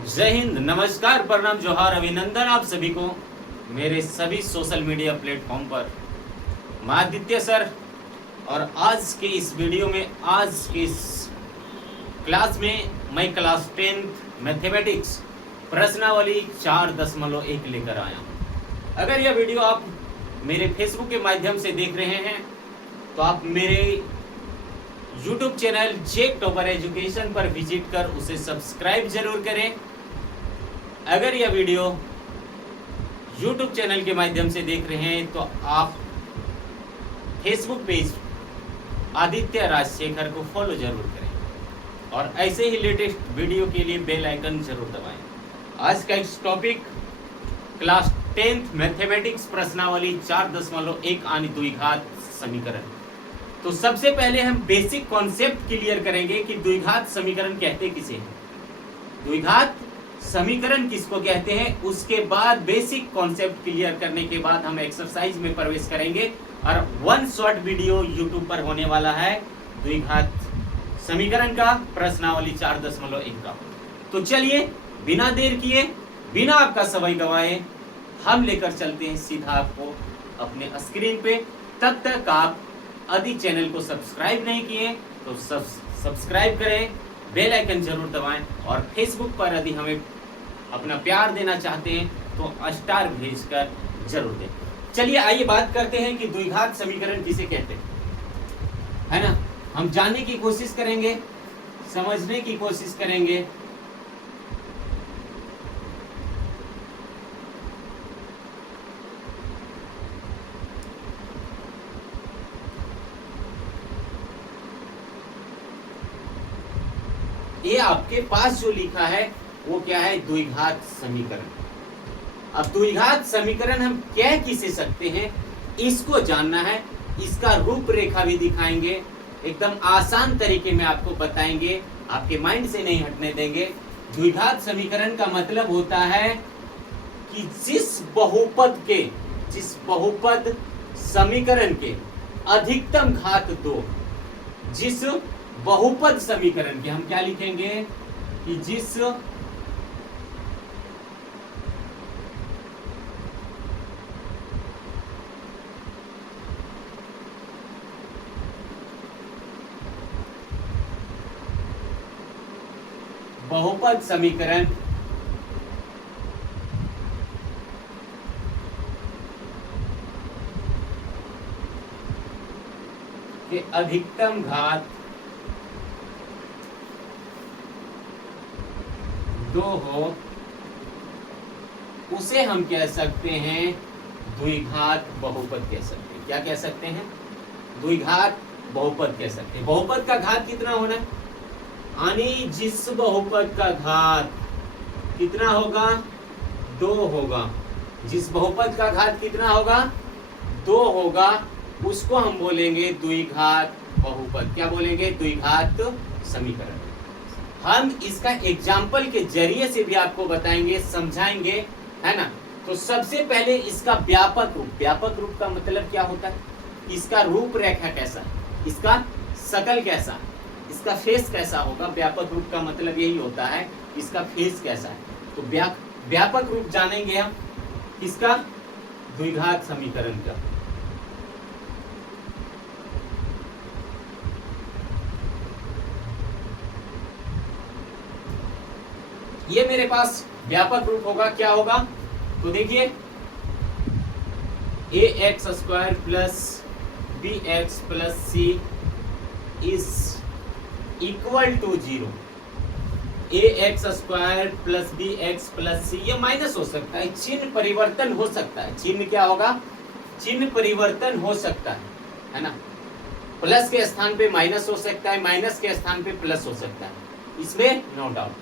जय हिंद, नमस्कार, प्रणाम, जोहार, अभिनंदन आप सभी को मेरे सभी सोशल मीडिया प्लेटफॉर्म पर। मैं आदित्य सर और आज के इस वीडियो में, आज के इस क्लास में मैं क्लास 10th मैथमेटिक्स प्रश्नावली 4.1 लेकर आया हूँ। अगर यह वीडियो आप मेरे फेसबुक के माध्यम से देख रहे हैं तो आप मेरे यूट्यूब चैनल जेक टॉपर एजुकेशन पर विजिट कर उसे सब्सक्राइब जरूर करें। अगर यह वीडियो यूट्यूब चैनल के माध्यम से देख रहे हैं तो आप फेसबुक पेज आदित्य राजशेखर को फॉलो जरूर करें और ऐसे ही लेटेस्ट वीडियो के लिए बेल आइकन जरूर दबाएं। आज का इस टॉपिक क्लास 10th मैथमेटिक्स प्रश्नावली 4.1 आनी द्विघात समीकरण। तो सबसे पहले हम बेसिक कॉन्सेप्ट क्लियर करेंगे कि द्विघात समीकरण कहते किसे हैं, द्विघात समीकरण किसको कहते हैं। उसके बाद बेसिक कॉन्सेप्ट क्लियर करने के बाद हम एक्सरसाइज में प्रवेश करेंगे और वन शॉर्ट वीडियो यूट्यूब पर होने वाला है द्विघात समीकरण का, प्रश्नावली 4.1 का। तो चलिए बिना देर किए, बिना आपका समय गवाए हम लेकर चलते हैं सीधा आपको अपने स्क्रीन पे। तब तक आप यदि चैनल को सब्सक्राइब नहीं किए तो सब्सक्राइब करें, बेल आइकन जरूर दबाएं और फेसबुक पर यदि हमें अपना प्यार देना चाहते हैं तो स्टार भेजकर जरूर दें। चलिए आइए बात करते हैं कि द्विघात समीकरण किसे कहते हैं, है ना। हम जानने की कोशिश करेंगे, समझने की कोशिश करेंगे। ये आपके पास जो लिखा है वो क्या है, द्विघात समीकरण। अब द्विघात समीकरण हम कह किसे सकते हैं इसको जानना है, इसका रूपरेखा भी दिखाएंगे, एकदम आसान तरीके में आपको बताएंगे, आपके माइंड से नहीं हटने देंगे। द्विघात समीकरण का मतलब होता है कि जिस बहुपद समीकरण के अधिकतम घात 2, जिस बहुपद समीकरण के हम क्या लिखेंगे कि जिस बहुपद समीकरण के अधिकतम घात 2 हो, उसे हम कह सकते हैं द्विघात बहुपद कह सकते हैं। क्या कह सकते हैं, द्विघात बहुपद कह सकते हैं। बहुपद का घात कितना होना है, यानी जिस बहुपद का घात कितना होगा, 2 होगा, जिस बहुपद का घात कितना होगा, 2 होगा, उसको हम बोलेंगे द्विघात बहुपद। क्या बोलेंगे, द्विघात समीकरण। हम इसका एग्जाम्पल के जरिए से भी आपको बताएंगे, समझाएंगे, है ना। तो सबसे पहले इसका व्यापक रूप, व्यापक रूप का मतलब क्या होता है, इसका रूपरेखा कैसा है, इसका शकल कैसा है, इसका फेस कैसा होगा। व्यापक रूप का मतलब यही होता है इसका फेस कैसा है। तो व्यापक रूप जानेंगे हम इसका, द्विघात समीकरण का। ये मेरे पास व्यापक रूप होगा, क्या होगा, तो देखिए ax² plus bx plus c is equal to 0। ax² plus bx plus c, ये माइनस हो सकता है, चिन्ह परिवर्तन हो सकता है। चिन्ह क्या होगा, चिन्ह परिवर्तन हो सकता है ना। प्लस के स्थान पे माइनस हो सकता है, माइनस के स्थान पे प्लस हो सकता है, इसमें नो डाउट।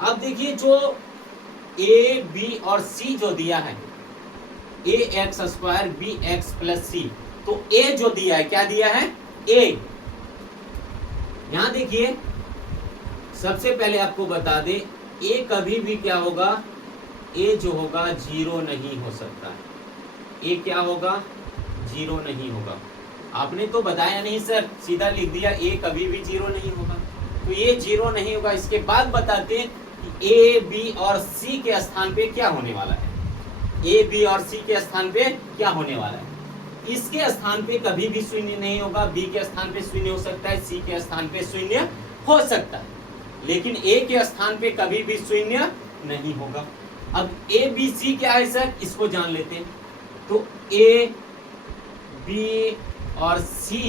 अब देखिए जो a, b और c जो दिया है, ax² bx प्लस c, तो a जो दिया है, क्या दिया है, a। यहां देखिए सबसे पहले आपको बता दें, a कभी भी क्या होगा, a जो होगा 0 नहीं हो सकता है। a क्या होगा, 0 नहीं होगा। आपने तो बताया नहीं सर, सीधा लिख दिया a कभी भी 0 नहीं होगा, तो ये 0 नहीं होगा। इसके बाद बताते हैं कि ए बी और सी के स्थान पे क्या होने वाला है, ए बी और सी के स्थान पे क्या होने वाला है। इसके स्थान पे कभी भी शून्य नहीं होगा, बी के स्थान पे शून्य हो सकता है, सी के स्थान पे शून्य हो सकता है, लेकिन ए के स्थान पे कभी भी शून्य नहीं होगा। अब ए बी सी क्या है सर, इसको जान लेते हैं। तो ए बी और सी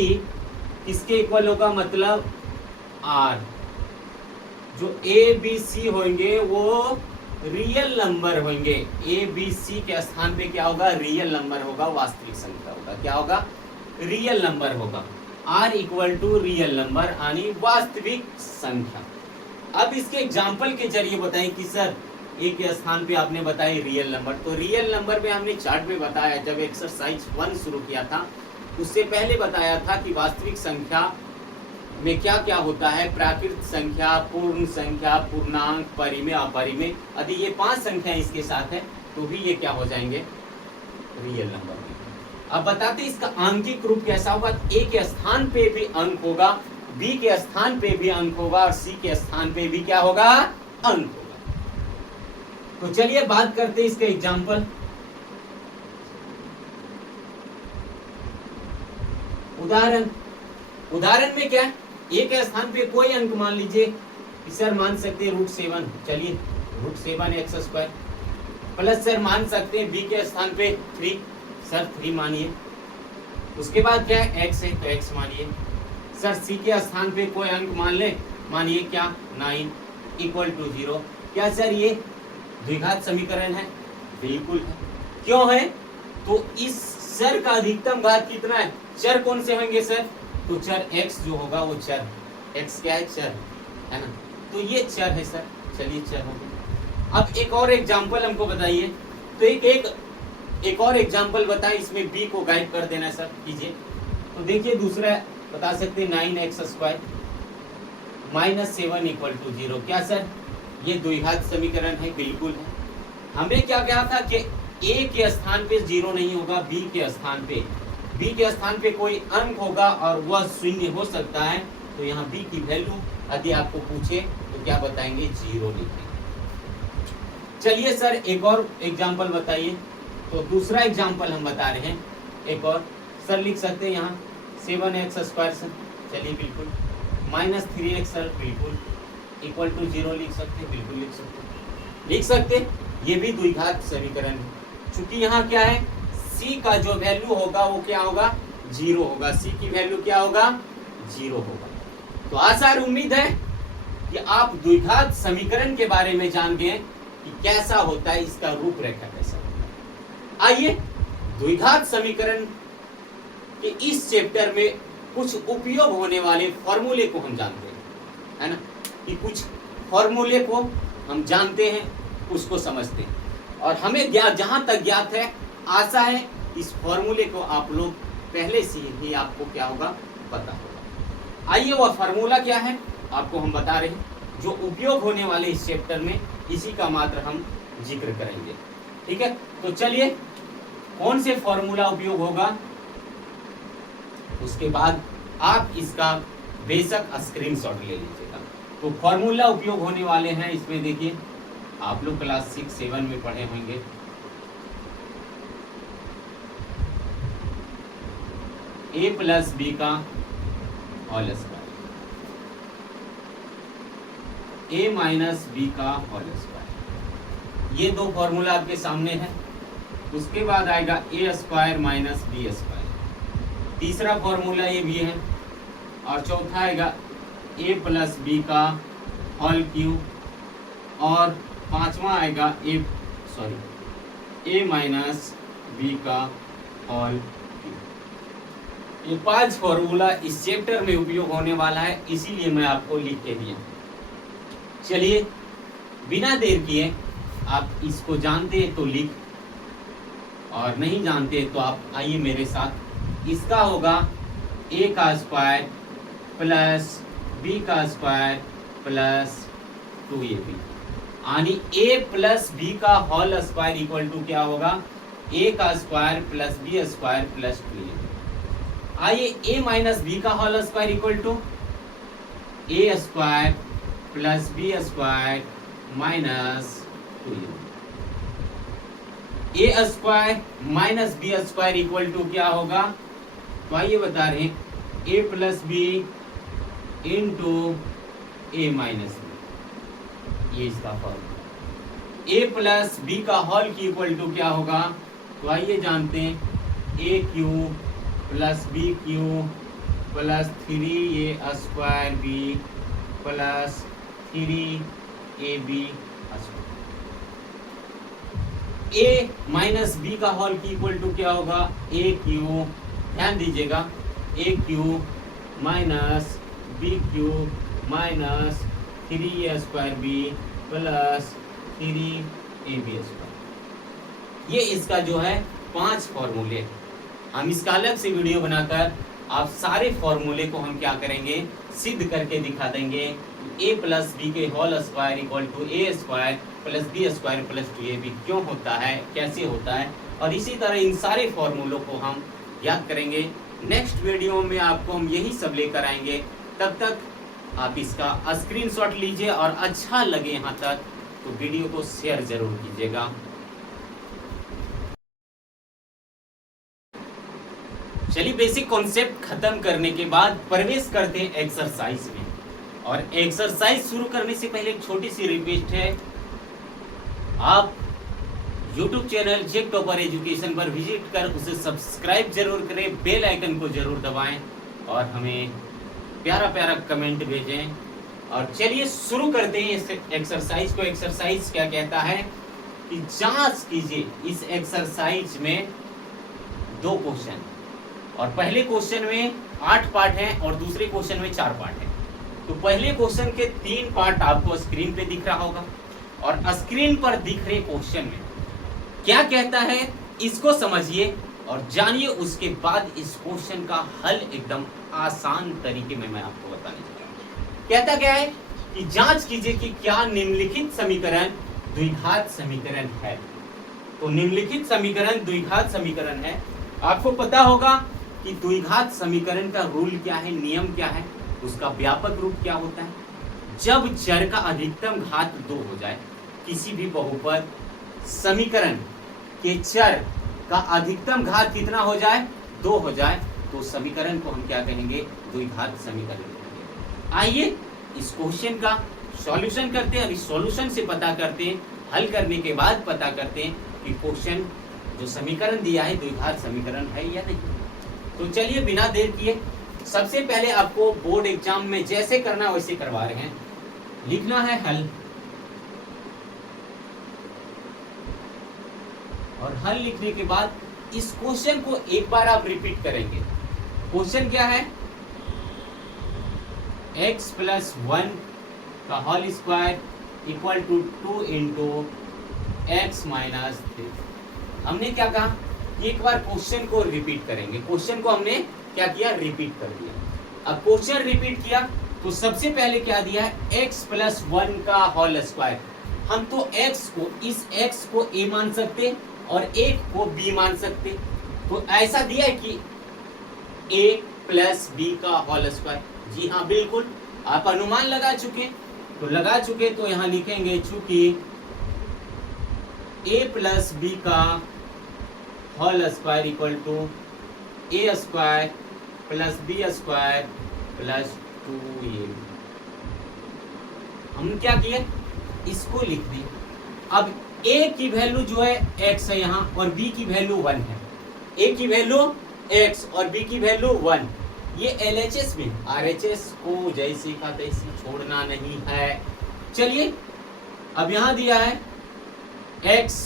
किसके इक्वल होगा, मतलब आर। जो ए बी सी होंगे वो रियल नंबर होंगे, ए बी सी के स्थान पे क्या होगा, रियल नंबर होगा, वास्तविक संख्या होगा। क्या होगा, रियल नंबर होगा। R equal to real number यानी वास्तविक संख्या। अब इसके एग्जाम्पल के जरिए बताएं कि सर ए के स्थान पे आपने बताई रियल नंबर, तो रियल नंबर में हमने चार्ट में बताया, जब एक्सरसाइज 1 शुरू किया था उससे पहले बताया था कि वास्तविक संख्या में क्या क्या होता है, प्राकृत संख्या, पूर्ण संख्या, पूर्णांक, परिमेय, अपरिमेय। यदि ये 5 संख्या इसके साथ है तो भी ये क्या हो जाएंगे, रियल नंबर। अब बताते इसका आंकिक रूप कैसा होगा। ए के स्थान पे भी अंक होगा, बी के स्थान पे भी अंक होगा और सी के स्थान पे भी क्या होगा, अंक होगा। तो चलिए बात करते हैं इसके एग्जाम्पल। उदाहरण में क्या है, ए के स्थान पे कोई अंक मान लीजिए कि सर मान सकते हैं √7, चलिए √7x² प्लस सर मान सकते हैं बी के स्थान पे 3, सर 3 मानिए। उसके बाद क्या है, x है तो x मानिए। सर सी के स्थान पे कोई अंक मान ले, मानिए क्या 9 इक्वल टू 0। क्या सर ये द्विघात समीकरण है, बिल्कुल है। क्यों है, तो इस चर का अधिकतम घात कितना है, चर कौन से होंगे सर, तो चर x जो होगा वो चर, x क्या है, चर है ना, तो ये चर है सर। चलिए चर हो गया। अब एक और एग्जांपल हमको बताइए, तो एक और एग्जांपल बताएं, इसमें b को गायब कर देना सर, कीजिए। तो देखिए दूसरा बता सकते हैं 9x² -7 इक्वल टू 0। क्या सर ये द्विघात समीकरण है, बिल्कुल है। हमें क्या कहा था कि a के स्थान पे 0 नहीं होगा, b के स्थान पे कोई अंक होगा और वह शून्य हो सकता है। तो यहाँ b की वैल्यू यदि आपको पूछे तो क्या बताएंगे, 0 लिखेंगे। चलिए सर एक और एग्जांपल बताइए। तो दूसरा एग्जांपल हम बता रहे हैं, एक और सर लिख सकते हैं यहाँ 7x² सर, चलिए बिल्कुल, -3x सर बिल्कुल, इक्वल टू 0 लिख सकते, बिल्कुल लिख सकते। ये भी द्विघात समीकरण है। चूंकि यहाँ क्या है, c का जो वैल्यू होगा वो क्या होगा, 0 होगा। c की वैल्यू क्या होगा, 0 होगा। तो आशा और उम्मीद है कि आप द्विघात समीकरण के बारे में जान गए कि कैसा होता है, इसका रूपरेखा कैसा होता है। आइए द्विघात समीकरण के इस चैप्टर में कुछ उपयोग होने वाले फॉर्मूले को हम जानते हैं, है ना, कि कुछ फॉर्मूले को हम जानते हैं, उसको समझते हैं। और हमें जहां तक ज्ञात है, आशा है इस फॉर्मूले को आप लोग पहले से ही आपको क्या होगा, पता होगा। आइए वह फॉर्मूला क्या है आपको हम बता रहे हैं, जो उपयोग होने वाले इस चैप्टर में, इसी का मात्र हम जिक्र करेंगे। ठीक है, तो चलिए कौन से फॉर्मूला उपयोग होगा, उसके बाद आप इसका बेशक स्क्रीनशॉट ले लीजिएगा। तो फॉर्मूला उपयोग होने वाले हैं, इसमें देखिए आप लोग क्लास 6-7 में पढ़े होंगे। a + b का होल स्क्वायर, a - b का होल स्क्वायर, ये दो फॉर्मूला आपके सामने है। उसके बाद आएगा a² - b², तीसरा फॉर्मूला ये भी है। और चौथा आएगा a + b का होल क्यूब, और पांचवा आएगा a - b का होल क्यूब। ये 5 फॉर्मूला इस चैप्टर में उपयोग होने वाला है, इसीलिए मैं आपको लिख के दिया। चलिए बिना देर किए, आप इसको जानते हैं तो लिख, और नहीं जानते तो आप आइए मेरे साथ। इसका होगा a² + b² + 2ab, यानी a + b का होल स्क्वायर इक्वल टू क्या होगा, a² + b² + 2ab। आइए a - b का whole square equal to a² + b² minus 2u। A square minus B square equal to क्या होगा, तो आइए बता रहे हैं, A plus B into A minus B, ये इसका फॉर्मूला। ए प्लस बी का होल की इक्वल टू क्या होगा, तो आइए जानते हैं, A cube plus B cube plus 3a square B plus 3ab square. A minus B का होल की इक्वल टू क्या होगा, ए क्यू, ध्यान दीजिएगा, A cube minus B cube minus 3a square B plus 3ab square. ये इसका जो है 5 फॉर्मूले। हम इसका अलग से वीडियो बनाकर आप सारे फॉर्मूले को हम क्या करेंगे, सिद्ध करके दिखा देंगे। ए प्लस बी के whole square equal to A square plus B square plus 2ab क्यों होता है, कैसे होता है, और इसी तरह इन सारे फॉर्मूलों को हम याद करेंगे। नेक्स्ट वीडियो में आपको हम यही सब लेकर आएंगे। तब तक आप इसका स्क्रीनशॉट लीजिए और अच्छा लगे यहाँ तक तो वीडियो को शेयर जरूर कीजिएगा। चलिए बेसिक कॉन्सेप्ट खत्म करने के बाद प्रवेश करते हैं एक्सरसाइज में। और एक्सरसाइज शुरू करने से पहले एक छोटी सी रिक्वेस्ट है, आप YouTube चैनल जेक टॉपर एजुकेशन पर विजिट कर उसे सब्सक्राइब जरूर करें, बेल आइकन को जरूर दबाएं और हमें प्यारा प्यारा कमेंट भेजें। और चलिए शुरू करते हैं इस एक्सरसाइज को। एक्सरसाइज क्या कहता है कि जांच कीजिए इस एक्सरसाइज में 2 क्वेश्चन, और पहले क्वेश्चन में 8 पार्ट हैं और दूसरे क्वेश्चन में 4 पार्ट हैं। तो पहले क्वेश्चन के 3 पार्ट आपको स्क्रीन पे दिख रहा होगा, और स्क्रीन पर दिख रहे क्वेश्चन में क्या कहता है इसको समझिए और जानिए। उसके बाद इस क्वेश्चन का हल एकदम आसान तरीके में मैं आपको बताने जा रहा हूं। कहता क्या है कि जांच कीजिए कि क्या निम्नलिखित समीकरण द्विघात समीकरण है। तो निम्नलिखित समीकरण द्विघात समीकरण है। आपको पता होगा कि द्विघात समीकरण का रूल क्या है, नियम क्या है, उसका व्यापक रूप क्या होता है। जब चर का अधिकतम घात 2 हो जाए, किसी भी बहुपद समीकरण के चर का अधिकतम घात कितना हो जाए, 2 हो जाए, तो समीकरण को हम क्या कहेंगे, द्विघात समीकरण कहेंगे। आइए इस क्वेश्चन का सॉल्यूशन करते हैं और इस सॉल्यूशन से पता करते हैं, हल करने के बाद पता करते हैं कि क्वेश्चन जो समीकरण दिया है द्विघात समीकरण है या नहीं। तो चलिए बिना देर किए सबसे पहले आपको बोर्ड एग्जाम में जैसे करना वैसे करवा रहे हैं। लिखना है हल, और हल लिखने के बाद इस क्वेश्चन को एक बार आप रिपीट करेंगे। क्वेश्चन क्या है, x प्लस 1 का whole square equal to 2 into x minus 3। हमने क्या कहा, एक बार क्वेश्चन को रिपीट करेंगे। क्वेश्चन को हमने क्या किया, रिपीट कर दिया। अब क्वेश्चन रिपीट किया तो सबसे पहले क्या दिया है, x प्लस 1 का होल स्क्वायर। हम तो x को, इस x को a मान सकते और 1 को b मान सकते। तो ऐसा दिया है कि a प्लस b का होल स्क्वायर। जी हाँ बिल्कुल, आप अनुमान लगा चुके, तो यहाँ लिखेंगे चूंकि a प्लस b का whole square equal to a square plus b square plus 2a। हम क्या किए, इसको लिख दिए। अब a की वैल्यू जो है x है यहाँ, और b की वैल्यू 1 है। a की वैल्यू x और b की वैल्यू 1। ये LHS में, RHS को जैसी का तैसी छोड़ना नहीं है। चलिए अब यहाँ दिया है x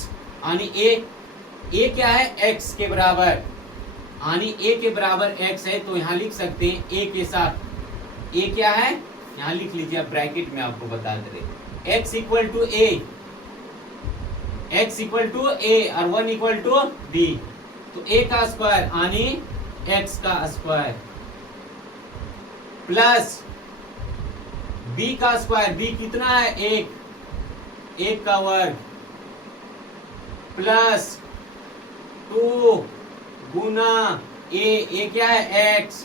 यानी a क्या है, x के बराबर, यानी a के बराबर x है। तो यहाँ लिख सकते हैं a के साथ, a क्या है यहाँ लिख लीजिए, ब्रैकेट में आपको बता दे रहे, x equal to a, x equal to a और 1 इक्वल टू b। तो a का स्क्वायर यानी x का स्क्वायर प्लस b का स्क्वायर, b कितना है 1 का वर्ग प्लस 2 गुना a क्या है x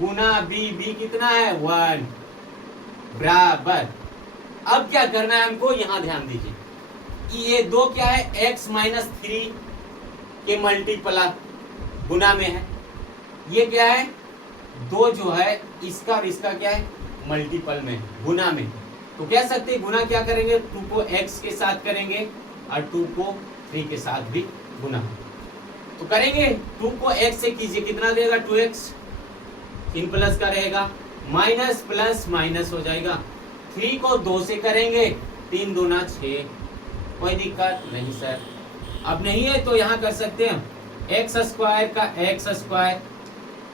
गुना b कितना है 1 बराबर। अब क्या करना है हमको, यहां ध्यान दीजिए कि ये 2 क्या है, x माइनस 3 के मल्टीपल गुना में है। ये क्या है, 2 जो है इसका और इसका क्या है, मल्टीपल में, गुना में। तो कह सकते हैं गुना क्या करेंगे, 2 को x के साथ करेंगे और 2 को 3 के साथ भी गुना। तो करेंगे 2 को x से कीजिए, कितना देगा 2x, 3 प्लस का रहेगा, माइनस प्लस माइनस हो जाएगा। 3 को 2 से करेंगे, 3 दूना 6, कोई दिक्कत नहीं सर। अब नहीं है तो यहाँ कर सकते हैं एक्स स्क्वायर का एक्स स्क्वायर,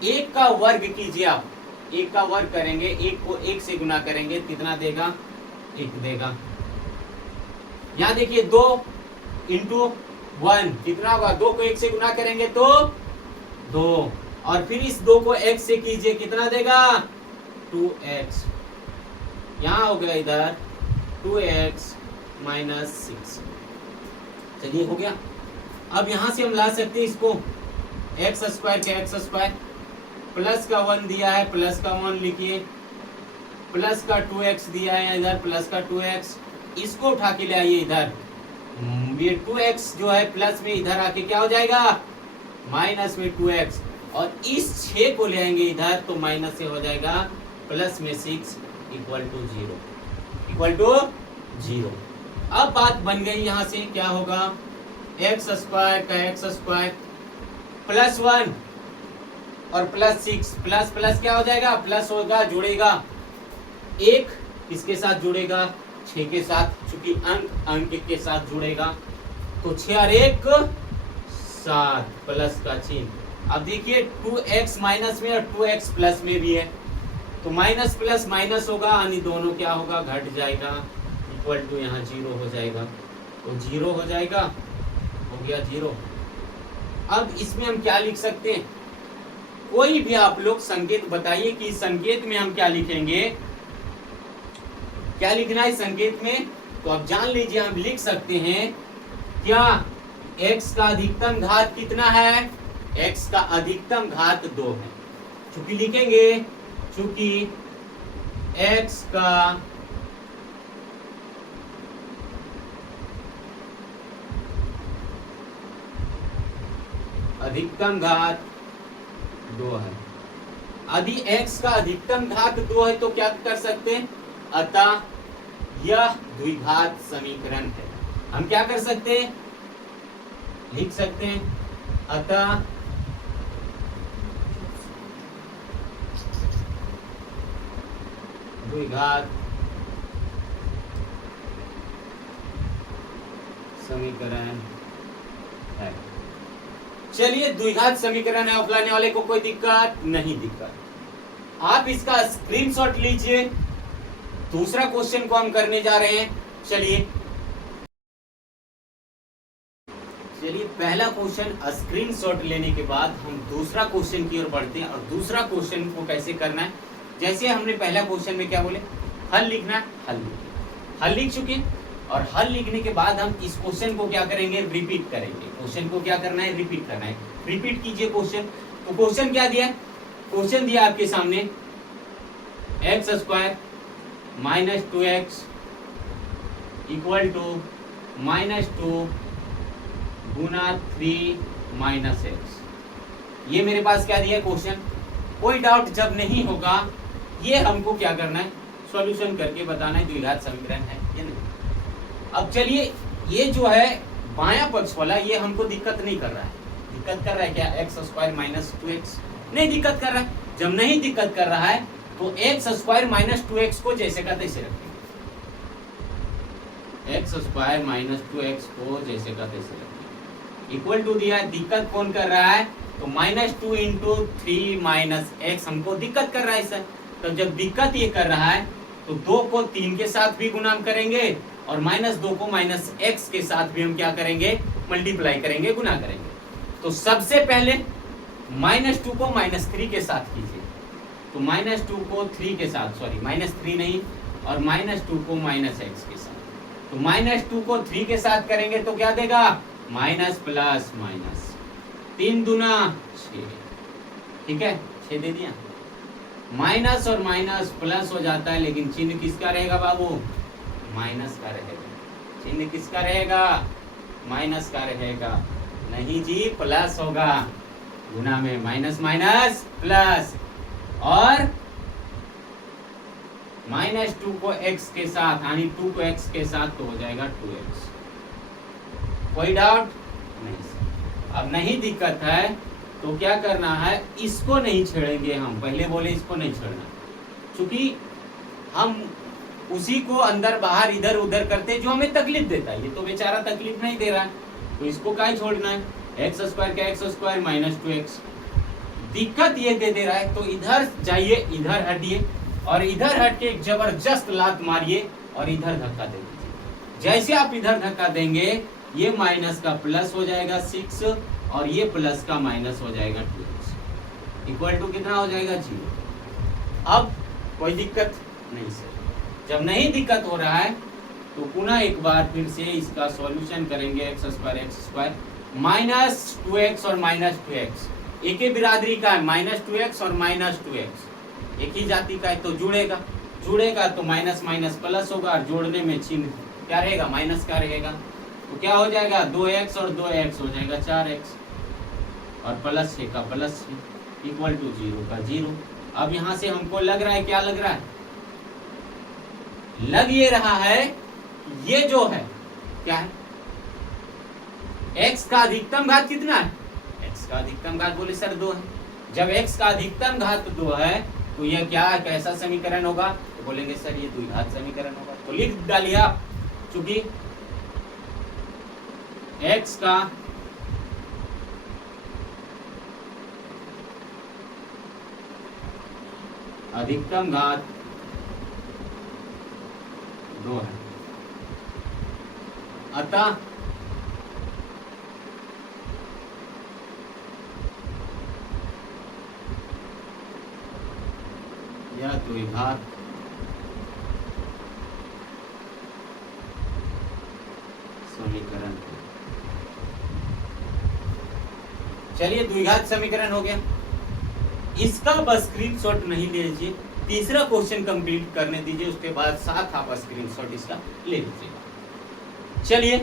1 का वर्ग कीजिए आप, 1 का वर्ग करेंगे, 1 को 1 से गुना करेंगे, कितना देगा, 1 देगा। यहाँ देखिए 2 इंटू 1 कितना होगा, 2 को 1 से गुना करेंगे तो 2, और फिर इस 2 को x से कीजिए, कितना देगा 2x। यहाँ हो गया इधर 2x माइनस 6। चलिए हो गया। अब यहाँ से हम ला सकते हैं इसको, एक्स स्क्वायर का एक्स स्क्वायर, प्लस का 1 दिया है, प्लस का 1 लिखिए, प्लस का 2x दिया है इधर, प्लस का 2x, इसको उठा के ले आइए इधर। ये 2x जो है प्लस में इधर आके क्या हो जाएगा, माइनस में 2x, और इस 6 को ले आएंगे इधर तो माइनस से हो जाएगा प्लस में 6 इक्वल टू 0, इक्वल टू 0। अब बात बन गई, यहां से क्या होगा, एक्स स्क्वायर का एक्स स्क्वायर प्लस 1 और प्लस 6, प्लस प्लस क्या हो जाएगा, प्लस होगा, जुड़ेगा 1 किसके साथ जुड़ेगा, 6 के साथ, चूंकि अंक अंक के साथ जुड़ेगा, तो 6 और 1 7, प्लस का चिन्ह। अब देखिए 2x माइनस में और 2x प्लस में भी है, तो माइनस प्लस माइनस होगा, यानी दोनों क्या होगा, घट जाएगा, इक्वल टू यहाँ 0 हो जाएगा, तो 0 हो जाएगा, हो गया 0। अब इसमें हम क्या लिख सकते हैं, कोई भी आप लोग संकेत बताइए कि इस संकेत में हम क्या लिखेंगे, क्या लिखना है संकेत में, तो आप जान लीजिए, हम लिख सकते हैं क्या, x का अधिकतम घात कितना है, x का अधिकतम घात 2 है। चूंकि लिखेंगे, चूंकि x का अधिकतम घात 2 है, यदि x का अधिकतम घात 2 है तो क्या कर सकते हैं, अतः यह द्विघात समीकरण है। हम क्या कर सकते हैं, लिख सकते हैं, अतः द्विघात समीकरण है। चलिए द्विघात समीकरण है, ऑफलाइन वाले को कोई दिक्कत नहीं, दिक्कत आप इसका स्क्रीनशॉट लीजिए। दूसरा क्वेश्चन को हम करने जा रहे हैं। चलिए पहला क्वेश्चन स्क्रीनशॉट लेने के बाद हम दूसरा क्वेश्चन की ओर बढ़ते हैं। और दूसरा क्वेश्चन को कैसे करना है, जैसे हमने पहला क्वेश्चन में क्या बोले, हल लिखना है, हल लिख चुके, और हल लिखने के बाद हम इस क्वेश्चन को क्या करेंगे, रिपीट करेंगे। क्वेश्चन को क्या करना है, रिपीट करना है। रिपीट कीजिए क्वेश्चन। तो क्वेश्चन क्या दिया, क्वेश्चन दिया आपके सामने x square minus 2x equal to -2 गुना 3 माइनस x। ये मेरे पास क्या दिया क्वेश्चन। कोई डाउट जब नहीं होगा, ये हमको क्या करना है, सॉल्यूशन करके बताना है द्विघात समीकरण है या नहीं। अब चलिए, ये जो है बायां पक्ष वाला, ये हमको दिक्कत नहीं कर रहा है। दिक्कत कर रहा है क्या, एक्स स्क्वायर माइनस 2x नहीं दिक्कत कर रहा है। जब नहीं दिक्कत कर रहा है तो एक्स स्क्वायर माइनस 2x को जैसे का तैसे रखेंगे। एक्स स्क्वायर माइनस 2x को जैसे का तैसे रखेंगे। इक्वल टू दिया है, दिक्कत कौन कर रहा है, तो -2 इंटू 3 माइनस एक्स हमको दिक्कत कर रहा है सर। तो जब दिक्कत ये कर रहा है तो 2 को 3 के साथ भी गुना करेंगे, और -2 को माइनस एक्स के साथ भी हम क्या करेंगे, मल्टीप्लाई करेंगे, गुना करेंगे। तो सबसे पहले -2 को -3 के साथ कीजिए। तो -2 को 3 के साथ, सॉरी -3 नहीं, और -2 को -x के साथ। तो -2 को 3 के साथ करेंगे तो क्या देगा, माइनस प्लस माइनस, 3 दूना 6, ठीक है 6 दे दिया। माइनस और माइनस प्लस हो जाता है, लेकिन चिन्ह किसका रहेगा बाबू, माइनस का रहेगा, चिन्ह किसका रहेगा, माइनस का रहेगा, नहीं जी प्लस होगा, गुना में माइनस माइनस प्लस, और -2 को x के साथ यानी 2 को x के साथ तो हो जाएगा 2x। कोई डाउट नहीं सर। अब नहीं दिक्कत है तो क्या करना है, इसको नहीं छेड़ेंगे हम, पहले बोले इसको नहीं छेड़ना, क्योंकि हम उसी को अंदर बाहर इधर उधर करते जो हमें तकलीफ देता है, ये तो बेचारा तकलीफ नहीं दे रहा है, तो इसको क्या छोड़ना है, x स्क्वायर का x स्क्वायर -2x। दिक्कत ये दे रहा है तो इधर जाइए, इधर हटिए और इधर हट के एक जबरदस्त लात मारिए और इधर धक्का दे दीजिए। जैसे आप इधर धक्का देंगे ये माइनस का प्लस हो जाएगा 6 और ये प्लस का माइनस हो जाएगा 2x, इक्वल टू कितना हो जाएगा 0। अब कोई दिक्कत नहीं सर। जब नहीं दिक्कत हो रहा है तो पुनः एक बार फिर से इसका सॉल्यूशन करेंगे, x स्क्वायर -2x और -2x एक ही बिरादरी का है, -2x और -2x एक ही जाति का है तो जुड़ेगा तो माइनस माइनस प्लस होगा और जोड़ने में चिन्ह क्या रहेगा, माइनस का रहेगा, तो क्या हो जाएगा 2x और 2x हो जाएगा 4x और प्लस का प्लस इक्वल टू 0 का 0। अब यहाँ से हमको लग रहा है, क्या लग रहा है, लग ये रहा है ये जो है क्या है, x का अधिकतम घात कितना है, x का अधिकतम घात बोले सर 2 है। जब x का अधिकतम घात 2 है तो यह क्या है, कैसा समीकरण होगा, तो बोलेंगे सर ये द्विघात समीकरण होगा, तो लिख डालिए आप, चूंकि x का अधिकतम घात 2 है, अतः यह द्विघात समीकरण। चलिए द्विघात समीकरण हो गया, इसका बस स्क्रीनशॉट नहीं ले लीजिए, तीसरा क्वेश्चन कंप्लीट करने दीजिए, उसके बाद साथ आप स्क्रीनशॉट इसका ले लीजिएगा। चलिए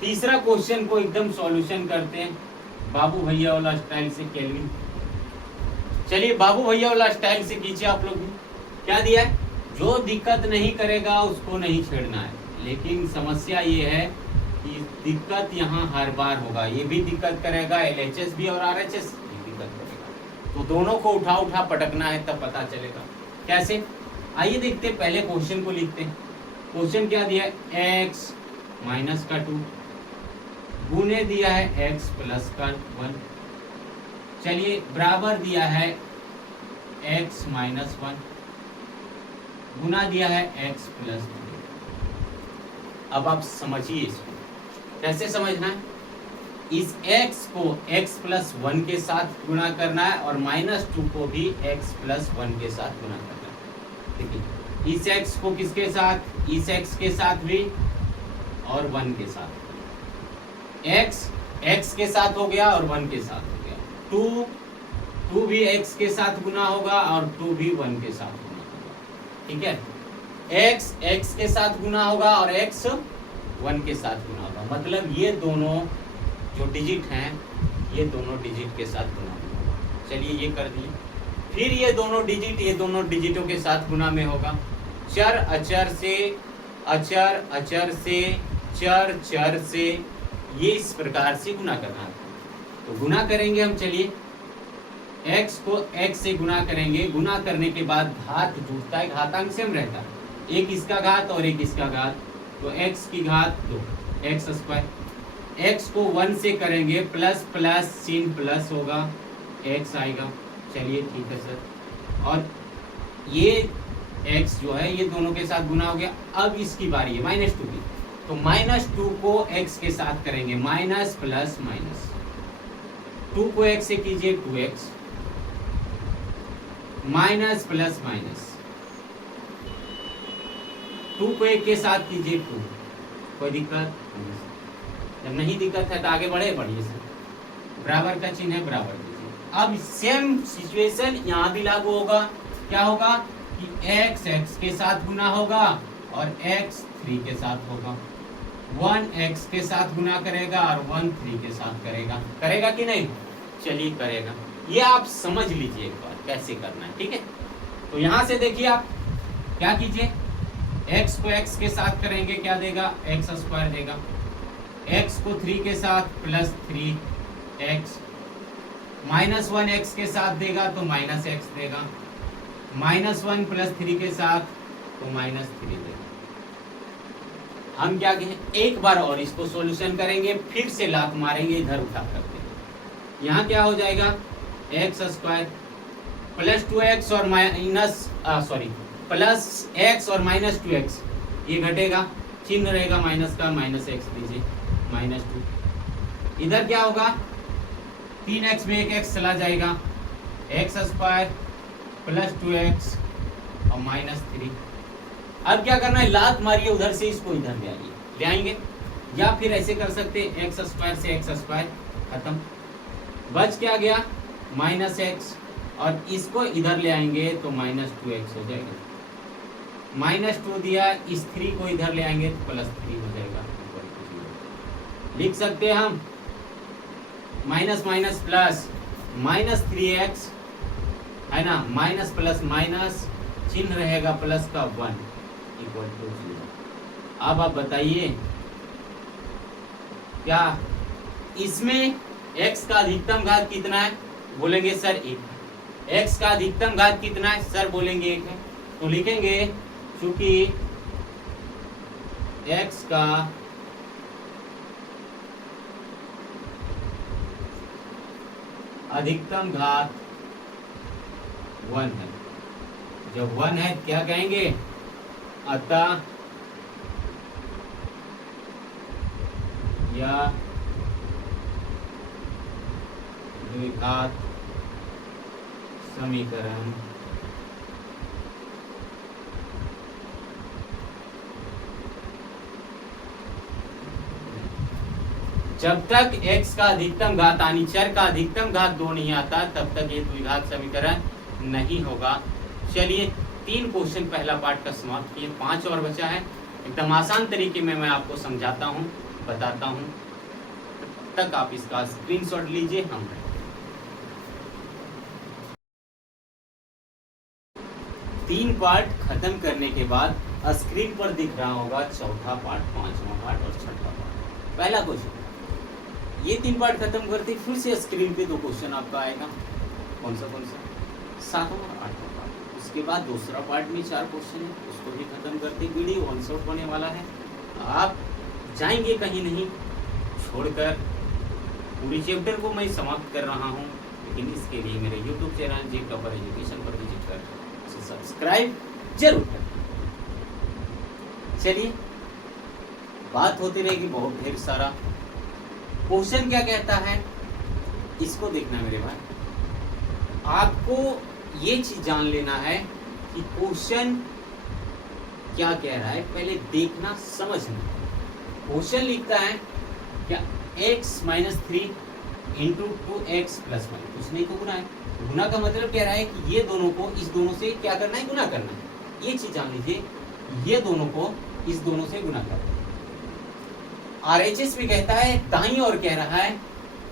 तीसरा क्वेश्चन को एकदम सॉल्यूशन करते हैं बाबू भैया वाला स्टाइल से। केल्विन, चलिए बाबू भैया वाला स्टाइल से कीजिए आप लोग। क्या दिया है, जो दिक्कत नहीं करेगा उसको नहीं छेड़ना है, लेकिन समस्या ये है कि दिक्कत यहाँ हर बार होगा, ये भी दिक्कत करेगा, LHS भी और RHS भी दिक्कत करेगा, तो दोनों को उठा पटकना है, तब पता चलेगा कैसे। आइए देखते हैं, पहले क्वेश्चन को लिखते हैं। क्वेश्चन क्या दिया है, x माइनस का 2 गुने दिया है x प्लस का 1, चलिए बराबर दिया है x माइनस 1 गुना दिया है x प्लस 2। अब आप समझिए इसको कैसे समझना है, इस x को x प्लस 1 के साथ गुना करना है और -2 को भी x प्लस 1 के साथ गुना करना है। देखिए इस x को किसके साथ, इस x के साथ भी और 1 के साथ, x के साथ हो गया और 1 के साथ हो गया, 2 भी x के साथ गुना होगा और 2 भी 1 के साथ गुना होगा, ठीक है। x के साथ गुना होगा और x 1 के साथ गुना होगा, मतलब ये दोनों जो डिजिट हैं ये दोनों डिजिट के साथ गुना होगा। चलिए ये कर दिए, फिर ये दोनों डिजिट ये दोनों डिजिटों के साथ गुना में होगा, चर अचर से अचर, अचर से चर, चर से, ये इस प्रकार से गुना करना है। तो गुना करेंगे हम, चलिए x को x से गुना करेंगे, गुना करने के बाद घात जुड़ता है, घातांक सेम रहता है, एक इसका घात और एक इसका घात, तो x की घात 2 x स्क्वायर, x को 1 से करेंगे प्लस प्लस चिन्ह प्लस होगा, x आएगा, चलिए ठीक है सर। और ये x जो है ये दोनों के साथ गुना हो गया, अब इसकी बारी है -2 की, तो -2 को x के साथ करेंगे, माइनस प्लस माइनस, 2 को x से कीजिए 2x, माइनस प्लस माइनस, 2 को 1 के साथ कीजिए 2, कोई दिक्कत जब नहीं दिक्कत है तो आगे बढ़िए सर, बराबर का चिन्ह है बराबर कीजिए। अब सेम सिचुएशन यहाँ भी लागू होगा, क्या होगा कि x के साथ गुना होगा और x 3 के साथ होगा, 1 x के साथ गुना करेगा और 1 3 के साथ करेगा। करेगा कि नहीं? चलिए करेगा। ये आप समझ लीजिए एक बार कैसे करना है, ठीक है। तो यहां से देखिए आप क्या कीजिए, x को x के साथ करेंगे, क्या देगा? x स्क्वायर देगा। x को 3 के साथ प्लस 3x, माइनस 1 x के साथ देगा तो माइनस x देगा, माइनस 1 प्लस 3 के साथ तो माइनस 3 देगा। हम क्या कहें, एक बार और इसको सॉल्यूशन करेंगे, फिर से लात मारेंगे इधर उठा करके। यहाँ क्या हो जाएगा, एक्स स्क्वायर प्लस 2x और माइनस प्लस x और माइनस 2x, ये घटेगा, चिन्ह रहेगा माइनस का, माइनस x दीजिए, माइनस 2। इधर क्या होगा, 3x में एक x चला जाएगा, एक्स स्क्वायर प्लस 2x और माइनस 3। अब क्या करना है, लात मारिए उधर से, इसको इधर ले आइए, ले आएंगे, या फिर ऐसे कर सकते हैं, एक्स स्क्वायर से एक्स स्क्वायर खत्म, बच क्या गया माइनस एक्स, और इसको इधर ले आएंगे तो माइनस 2x हो जाएगा, माइनस 2 दिया, इस 3 को इधर ले आएंगे तो प्लस 3 हो जाएगा। लिख सकते हैं हम minus minus plus, minus 3x है ना, माइनस प्लस माइनस, चिन्ह रहेगा प्लस का 1 इक्वल टू 0। अब आप बताइए क्या इसमें x का अधिकतम घात कितना है? बोलेंगे सर 1। x का अधिकतम घात कितना है? सर बोलेंगे 1 है। तो लिखेंगे चूंकि x का अधिकतम घात 1 है, जब 1 है क्या कहेंगे, अतः या द्विघात समीकरण जब तक x का अधिकतम घात यानी चर का अधिकतम घात 2 नहीं आता तब तक ये द्विघात समीकरण नहीं होगा। चलिए 3 क्वेश्चन पहला पार्ट का समाप्त किए, 5 और बचा है। एकदम आसान तरीके में मैं आपको समझाता हूँ, बताता हूँ, तब तक आप इसका स्क्रीनशॉट लीजिए। हम 3 पार्ट खत्म करने के बाद स्क्रीन पर दिख रहा होगा चौथा पार्ट, 5वां पार्ट और 6वां पार्ट। पहला क्वेश्चन, ये 3 पार्ट खत्म करते फिर से स्क्रीन पे 2 क्वेश्चन आपका आएगा। कौन सा 7वां और 8वां पार्ट। उसके बाद दूसरा पार्ट में 4 क्वेश्चन है, उसको भी खत्म करते वीडियो वन शॉट होने वाला है। आप जाएंगे कहीं नहीं छोड़कर, पूरी चैप्टर को मैं समाप्त कर रहा हूँ, लेकिन इसके लिए मेरे यूट्यूब चैनल जी टॉपर एजुकेशन पर विजिट कर उसे सब्सक्राइब जरूर करें। चलिए बात होती रहेगी बहुत ढेर सारा। क्वेश्चन क्या कहता है इसको देखना मेरे भाई, आपको ये चीज जान लेना है कि क्वेश्चन क्या कह रहा है, पहले देखना समझना। क्वेश्चन लिखता है क्या x minus 3 into 2x plus 1, उसने को गुना है। गुना का मतलब कह रहा है कि ये दोनों को इस दोनों से क्या करना है, गुना करना है। ये चीज जान लीजिए, ये दोनों को इस दोनों से गुना करना है। RHS भी कहता है दाईं ओर कह रहा है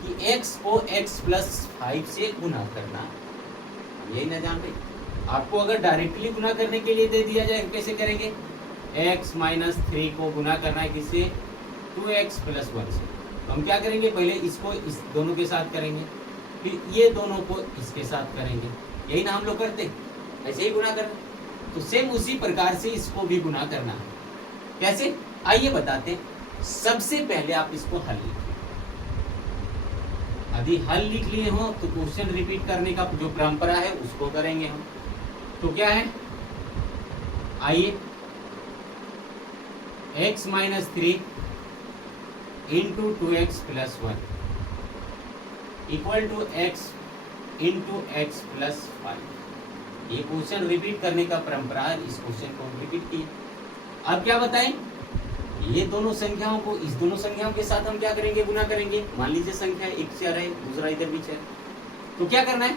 कि x को x प्लस 5 से गुना करना, यही ना जान रहे। आपको अगर डायरेक्टली गुना करने के लिए दे दिया जाए कैसे करेंगे, x माइनस 3 को गुना करना है किससे, 2x प्लस 1 से। तो हम क्या करेंगे, पहले इसको इस दोनों के साथ करेंगे, फिर ये दोनों को इसके साथ करेंगे, यही ना हम लोग करते, ऐसे ही गुना करना। तो सेम उसी प्रकार से इसको भी गुना करना है। कैसे, आइए बताते हैं। सबसे पहले आप इसको हल लिखिए, यदि हल लिख लिए हो तो क्वेश्चन रिपीट करने का जो परंपरा है उसको करेंगे हम। तो क्या है, आइए x minus 3 into 2x plus 1 equal to x into x plus 5। ये क्वेश्चन रिपीट करने का परंपरा है, इस क्वेश्चन को रिपीट किए। अब क्या बताएं, ये दोनों संख्याओं को इस दोनों संख्याओं के साथ हम क्या करेंगे, गुना करेंगे। मान लीजिए संख्या एक चर है, दूसरा इधर भी चर, तो क्या करना है,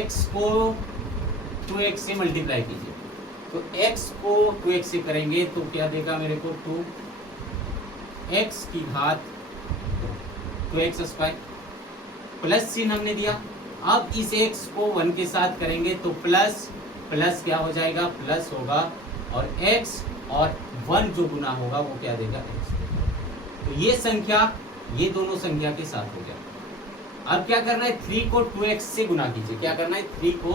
x को 2x से मल्टीप्लाई कीजिए, तो x को 2x से करेंगे तो क्या देगा मेरे को 2x की घात 2x स्क्वायर प्लस चिन्ह हमने दिया। अब इस x को 1 के साथ करेंगे तो प्लस प्लस क्या हो जाएगा, प्लस होगा और x और 1 जो गुना होगा वो क्या देगा, x। तो ये संख्या ये दोनों संख्या के साथ हो जाएगा। अब क्या करना है, 3 को 2x से गुना कीजिए। क्या करना है, 3 को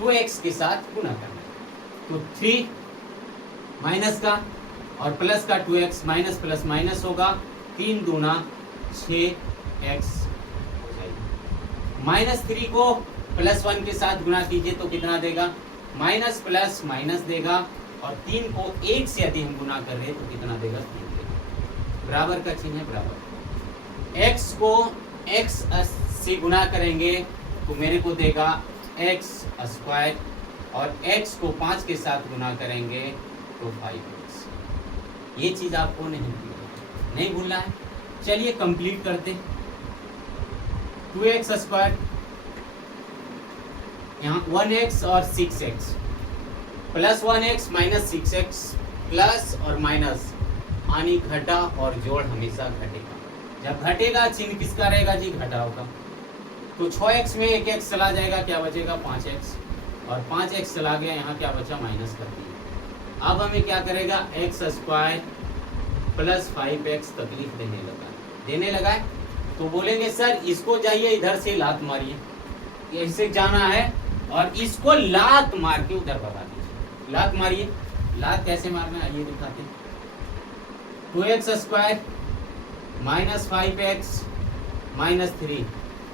2x के साथ गुना करना है। तो 3 माइनस का और प्लस का 2x, माइनस प्लस माइनस होगा, 3 दूना 6x हो जाएगी। माइनस 3 को प्लस 1 के साथ गुना कीजिए तो कितना देगा, माइनस प्लस माइनस देगा और 3 को 1 से यदि हम गुना कर रहे हैं तो कितना देगा, 3 देगा। बराबर का चिन्ह है बराबर। x को x से गुना करेंगे तो मेरे को देगा x स्क्वायर और x को 5 के साथ गुना करेंगे तो 5x। ये चीज आपको नहीं भूलना है। चलिए कंप्लीट करते। 2x स्क्वायर यहाँ 1x और 6x plus 1x minus 6x plus और माइनस यानी घटा और जोड़ हमेशा घटेगा। जब घटेगा चिन्ह किसका रहेगा जी, घटा होगा। तो 6x में 1x चला जाएगा, क्या बचेगा 5x और 5x चला गया, यहाँ क्या बचा माइनस कर दिया। अब हमें क्या करेगा, x स्क्वायर प्लस 5x तकलीफ देने लगा है। तो बोलेंगे सर इसको जाइए इधर से लात मारिए, ऐसे जाना है और इसको लात मार के उधर भगा दीजिए। लात मारिए, लात कैसे मारना है ये दिखाते हैं। 2x square minus 5x minus 3,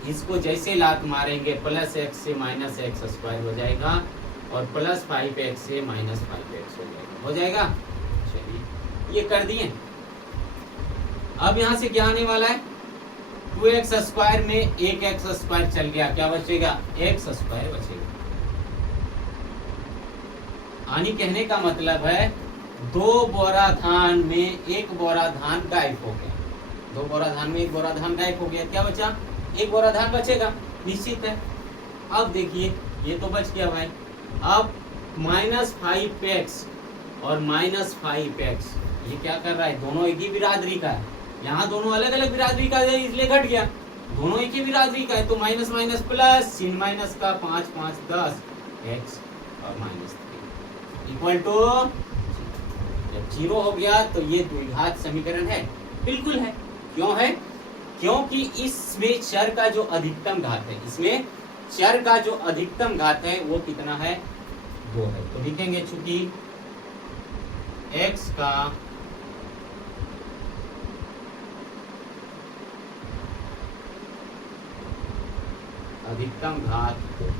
इसको जैसे लात मारेंगे प्लस x से माइनस x स्क्वायर हो जाएगा और प्लस 5x से माइनस 5x हो जाएगा। चलिए ये कर दिए। अब यहाँ से क्या आने वाला है, 2x स्क्वायर में 1x स्क्वायर चल गया, क्या बचेगा, x स्क्वायर बचेगा। यानी कहने का मतलब है 2 बोरा धान में 1 बोरा धान गायब हो गया। 2 बोरा धान में 1 बोरा धान गायब हो गया, क्या बचा, 1 बोरा धान बचेगा, निश्चित है। अब देखिए ये तो बच गया भाई। अब माइनस 5x और माइनस 5x ये क्या कर रहा है, दोनों एक ही बिरादरी का है। यहाँ दोनों अलग अलग बिरादरी का है इसलिए घट गया, दोनों एक ही बिरादरी का है। तो माइनस माइनस प्लस, चिन्ह माइनस का 5 5 10 x और माइनस 3 इक्वल टू, जब 0 हो गया तो ये द्विघात समीकरण है, बिल्कुल है। क्यों है, क्योंकि इसमें चर का जो अधिकतम घात है, इसमें चर का जो अधिकतम घात है वो कितना है, 2 है। तो लिखेंगे चूंकि x का अधिकतम घात 2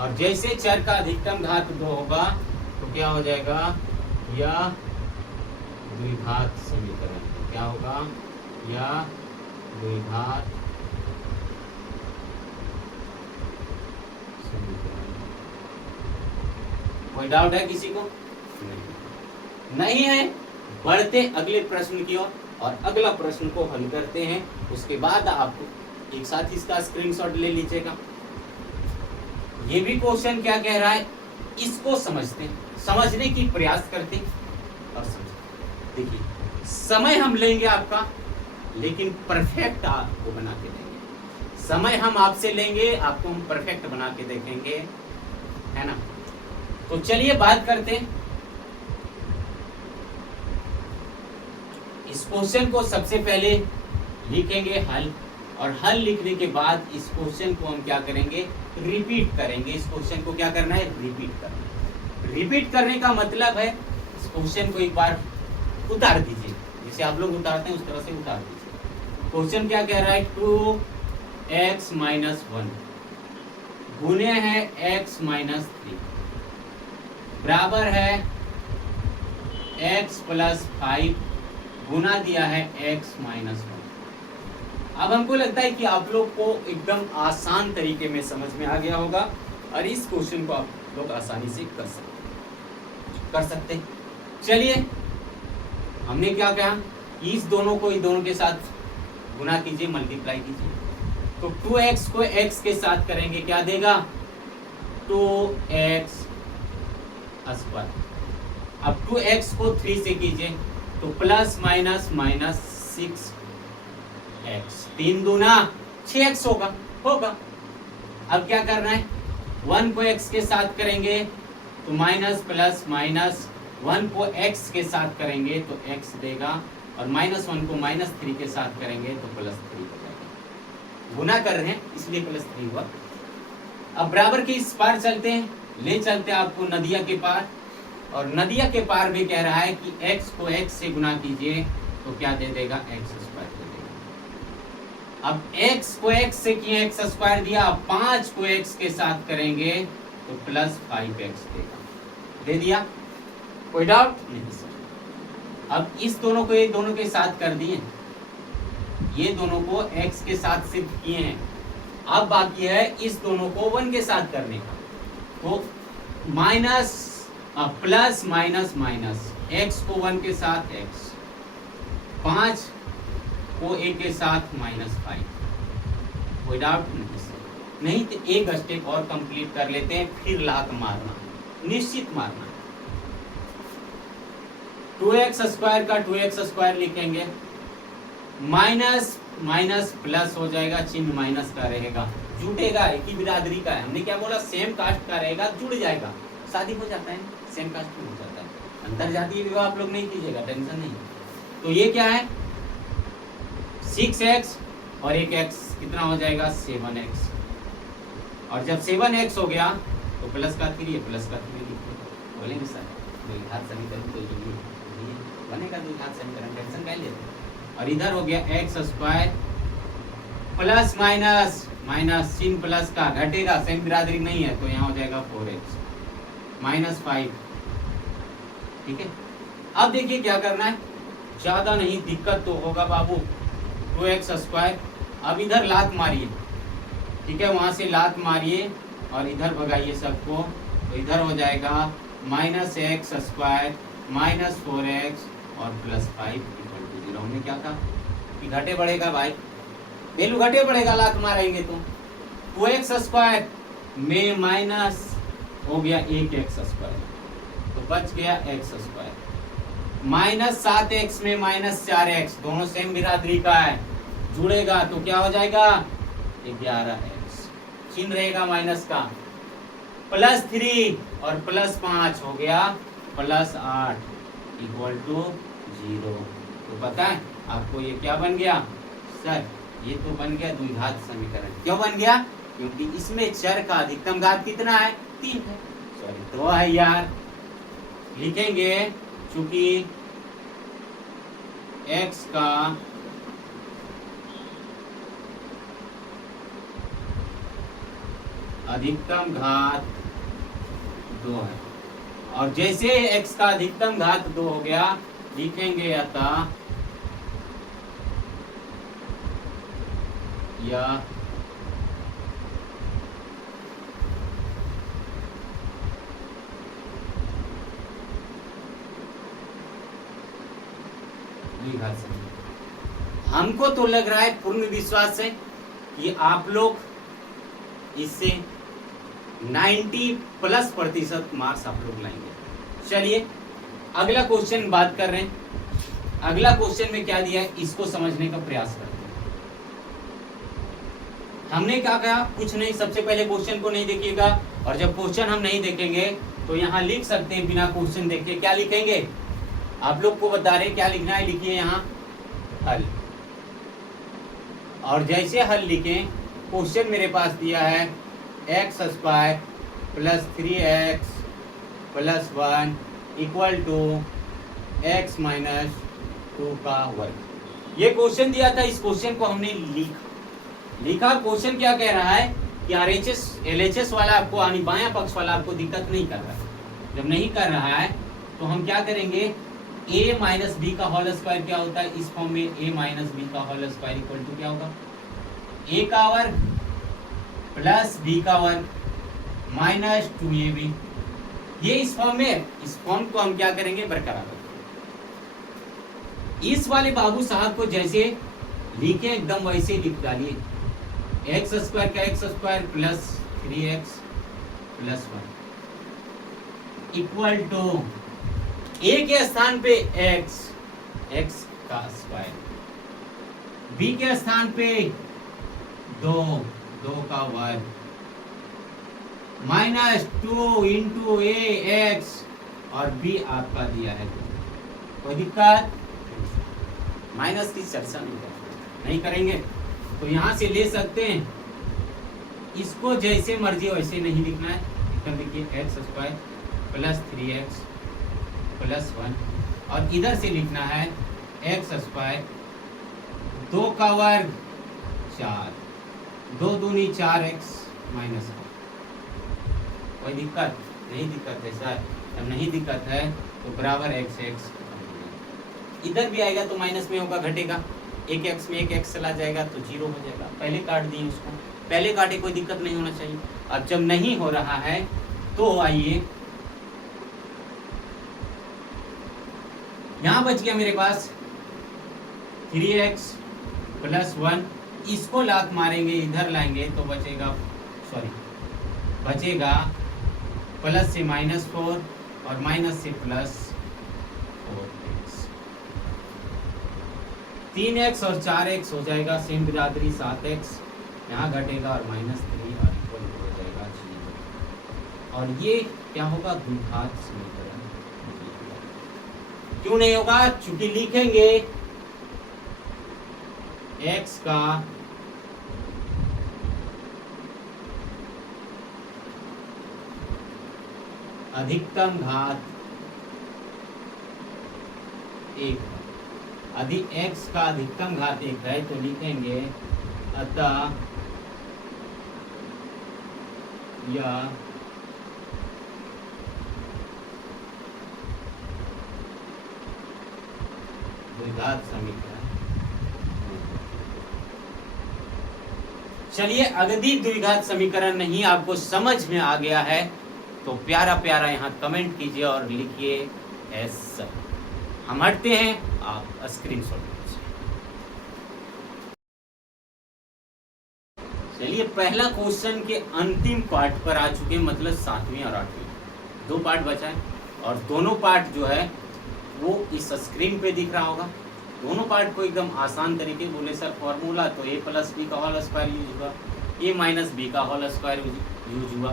और जैसे चर का अधिकतम घात 2 होगा तो क्या हो जाएगा, यह द्विघात समीकरण। क्या होगा, यह द्विघात समीकरण। कोई डाउट है किसी को, नहीं है। बढ़ते अगले प्रश्न की ओर और अगला प्रश्न को हल करते हैं, उसके बाद आपको एक साथ इसका स्क्रीनशॉट ले लीजिएगा। ये भी क्वेश्चन क्या कह रहा है, इसको समझते हैं, समझने की प्रयास करते हैं और समझते। देखिए समय हम लेंगे आपका, लेकिन परफेक्ट आपको बना के देंगे। समय हम आपसे लेंगे, आपको हम परफेक्ट बना के देखेंगे, है ना। तो चलिए बात करते हैं। इस क्वेश्चन को सबसे पहले लिखेंगे हल, और हल लिखने के बाद इस क्वेश्चन को हम क्या करेंगे, रिपीट करेंगे। इस क्वेश्चन को क्या करना है, रिपीट करना है। रिपीट करने का मतलब है इस क्वेश्चन को एक बार उतार दीजिए, जैसे आप लोग उतारते हैं उस तरह से उतार दीजिए। क्वेश्चन क्या कह रहा है, 2x माइनस 1 गुने है x माइनस 3 बराबर है x प्लस 5 गुना दिया है x माइनस 1। अब हमको लगता है कि आप लोग को एकदम आसान तरीके में समझ में आ गया होगा और इस क्वेश्चन को आप लोग आसानी से कर सकते हैं। चलिए हमने क्या कहा, इस दोनों को इस दोनों के साथ गुना कीजिए, मल्टीप्लाई कीजिए। तो 2x को x के साथ करेंगे, क्या देगा, 2x स्क्वायर। अब 2x को 3 से कीजिए तो प्लस माइनस माइनस 6x, 3 दूना 6x होगा। अब क्या करना है, 1 को x के साथ करेंगे तो माइनस प्लस माइनस 1 को x के साथ करेंगे तो x देगा, और माइनस 1 को माइनस 3 के साथ करेंगे तो प्लस 3 हो जाएगा। गुना कर रहे हैं इसलिए प्लस 3 हुआ। अब बराबर के इस पार चलते हैं, ले चलते हैं आपको नदिया के पार, और नदिया के पार भी कह रहा है कि x को x से गुना कीजिए तो क्या दे देगा, x स्क्वायर दे देगा। अब x को x से किए x स्क्वायर दिया, अब 5 को x के साथ करेंगे तो प्लस 5x देगा, दे दिया, कोई डाउट नहीं सर। अब इस दोनों को ये दोनों के साथ कर दिए, ये दोनों को x के साथ सिर्फ किए हैं, अब बाकी है इस दोनों को 1 के साथ करने का, तो minus plus minus minus x को 1 के साथ x, 5 को a के साथ माइनस 5, कोई डाउट नहीं। तो एक स्टेप और कंप्लीट कर लेते हैं, फिर लात मारना, निश्चित मारना। 2x स्क्वायर का 2x स्क्वायर लिखेंगे, माइनस माइनस प्लस हो जाएगा, चिन्ह माइनस का रहेगा, जुटेगा, एक ही बिरादरी का है, हमने क्या बोला, सेम कास्ट का रहेगा, जुड़ जाएगा, शादी हो जाता है, सेम कास्ट हो जाता है। अंतर जातीय विवाह आप लोग नहीं कीजिएगा, टेंशन नहीं। तो ये क्या है, 6x और एक x कितना हो जाएगा, 7x, और जब 7x हो गया तो प्लस का 3 है, प्लस का 3 बोलेंगे सर द्विघात समीकरण तो ये बनेगा, द्विघात समीकरण टेंशन क्या लेते। और इधर हो गया x square plus minus minus चिन्ह प्लस का घटेगा, सेम बिरादरी नहीं है तो यहाँ हो जाएगा 4x माइनस 5, ठीक है। अब देखिए क्या करना है, ज्यादा नहीं दिक्कत तो होगा बाबू, 2x स्क्वायर, अब इधर लात मारिए, ठीक है, वहां से लात मारिए और इधर भगाइए सबको, तो इधर हो जाएगा minus x square minus 4x और प्लस 5 इक्वल टू 0। हमने क्या कहा कि घटे बढ़ेगा भाई, वैल्यू घटे बढ़ेगा, लात मारेंगे तो 2x स्क्वायर में माइनस हो गया 1x स्क्वायर, तो बच गया x स्क्वायर, माइनस 7x में माइनस 4x, दोनों सेम बिरादरी का है, जुड़ेगा तो क्या हो जाएगा 11x, चिन्ह रहेगा माइनस का, प्लस 3 और प्लस 5 हो गया प्लस 8 इक्वल टू 0। तो पता है आपको ये क्या बन गया सर, ये तो बन गया द्विघात समीकरण। क्यों बन गया, क्योंकि इसमें चर का अधिकतम घात कितना है, 3 है, सॉरी 2 है यार, लिखेंगे चूंकि x का अधिकतम घात 2 है, और जैसे x का अधिकतम घात 2 हो गया, लिखेंगे अतः या हमको तो लग रहा है, पूर्ण विश्वास है कि आप लोग इससे 90+% मार्क्स आप लोग लाएंगे। चलिए अगला क्वेश्चन बात कर रहे हैं। अगला क्वेश्चन में क्या दिया है, इसको समझने का प्रयास करते हैं। हमने क्या कहा, कुछ नहीं, सबसे पहले क्वेश्चन को नहीं देखिएगा, और जब क्वेश्चन हम नहीं देखेंगे तो यहाँ लिख सकते हैं बिना क्वेश्चन देखे। क्या लिखेंगे, आप लोग को बता रहे क्या लिखना है, लिखिए यहाँ हल, और जैसे हल लिखें, क्वेश्चन मेरे पास दिया है x square plus 3x plus 1 equal to x minus 2 का वर्ग। ये क्वेश्चन दिया था, इस क्वेश्चन को हमने लिखा। क्वेश्चन क्या कह रहा है कि RHS LHS वाला आपको, यानी बायां पक्ष वाला आपको दिक्कत नहीं कर रहा है। जब नहीं कर रहा है तो हम क्या करेंगे, a माइनस बी का होल स्क्वायर क्या होता है, इस फॉर्म में a माइनस बी का होल स्क्वायर इक्वल टू क्या होगा, a का वर्ग प्लस b का वर्ग माइनस 2ab। ये इस फॉर्म में, इस फॉर्म को हम क्या करेंगे, बरकरार रखेंगे। इस वाले बाबू साहब को जैसे लिखे एकदम वैसे लिख डालिए, एक्स स्क्वायर का X square plus 3x plus 1 equal to A के स्थान पे x, x का स्क्वायर, b के स्थान पे 2, 2 का वर्ग, -2 इंटू ए एक्स और b आपका दिया है 2। कोई दिक्कत? माइनस की चर्चा नहीं करेंगे तो यहां से ले सकते हैं, इसको जैसे मर्जी वैसे नहीं लिखना है। इसका देखिए x square plus 3x plus 1 और इधर से लिखना है एक्स स्क्वायर 2 का वर्ग 4, 2 दूनी 4x माइनस 1। कोई दिक्कत? नहीं दिक्कत है सर। जब नहीं दिक्कत है तो बराबर एक्स एक्स इधर भी आएगा तो माइनस में होगा, घटेगा, एक एक्स में एक एक्स चला जाएगा तो 0 हो जाएगा। पहले काट दिए उसको, पहले काटे, कोई दिक्कत नहीं होना चाहिए। अब जब नहीं हो रहा है तो आइए, यहां बच गया मेरे पास 3x प्लस 1, इसको लात मारेंगे इधर लाएंगे तो बचेगा, बचेगा प्लस से -4 और माइनस से प्लस 4x, 3x और 4x हो जाएगा सेम बिरादरी 7x, यहाँ घटेगा और -3 और इक्वल हो जाएगा 0। और ये क्या होगा? द्विघात समीकरण। क्यों नहीं होगा? चूंकि लिखेंगे x का अधिकतम घात 1, यदि x का अधिकतम घात 1 है तो लिखेंगे अतः यह द्विघात समीकरण। चलिए, अगली द्विघात समीकरण नहीं आपको समझ में आ गया है तो प्यारा प्यारा यहाँ कमेंट कीजिए और लिखिए एस। हम हटते हैं, आप स्क्रीनशॉट लीजिए। चलिए, पहला क्वेश्चन के अंतिम पार्ट पर आ चुके हैं, मतलब 7वीं और 8वीं 2 पार्ट बचा है और दोनों पार्ट जो है वो इस स्क्रीन पे दिख रहा होगा। दोनों पार्ट को एकदम आसान तरीके बोले सर फॉर्मूला तो a प्लस बी का होल स्क्वायर यूज हुआ, a माइनस बी का होल स्क्वायर यूज हुआ,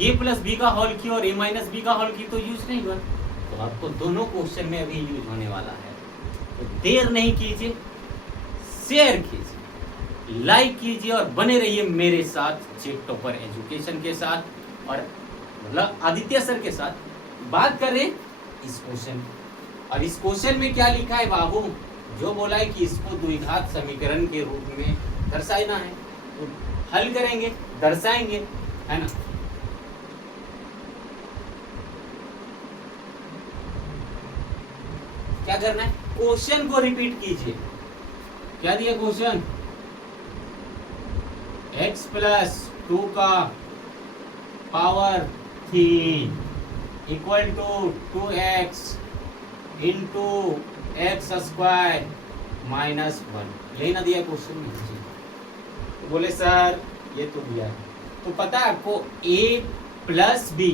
a प्लस बी का होल की और a माइनस बी का होल की तो यूज नहीं हुआ। तो आपको दोनों क्वेश्चन में अभी यूज होने वाला है, तो देर नहीं कीजिए, शेयर कीजिए, लाइक कीजिए और बने रहिए मेरे साथ जेक टॉपर एजुकेशन के साथ और मतलब आदित्य सर के साथ। बात करें इस क्वेश्चन, और इस क्वेश्चन में क्या लिखा है बाबू? जो बोला है कि इसको द्विघात समीकरण के रूप में दर्शाना है, तो हल करेंगे, दर्शाएंगे, है ना। क्या करना है? क्वेश्चन को रिपीट कीजिए। क्या दिया क्वेश्चन? x प्लस 2 का power 3 equal to 2x into x square minus 1, यही ना दिया क्वेश्चन में? तो बोले सर ये तो दिया है, तो पता है आपको a प्लस बी,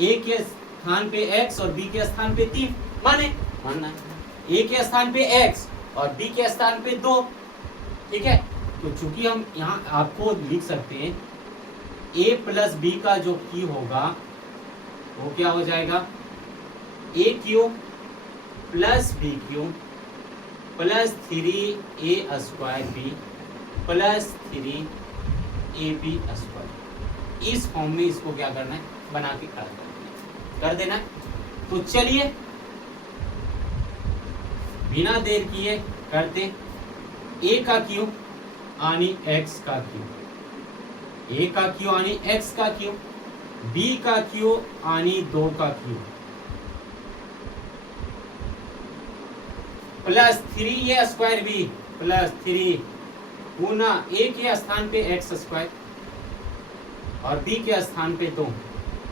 a के स्थान पे x और b के स्थान पे 3 मानना है, a के स्थान पे x और b के स्थान पे 2, ठीक है। तो चूंकि हम यहाँ आपको लिख सकते हैं a प्लस बी का जो की होगा वो क्या हो जाएगा? a cube plus b cube plus 3a square B plus 3ab square. इस फॉर्म में इसको क्या करना है? बना के कर देना है। तो चलिए बिना देर किए करते, a का क्यूब यानी x का क्यूब, a का क्यूब यानी x का क्यूब, b का क्यूब यानी 2 का क्यूब plus 3a square B plus 3 गुना a के स्थान पे x स्क्वायर और b के स्थान पे 2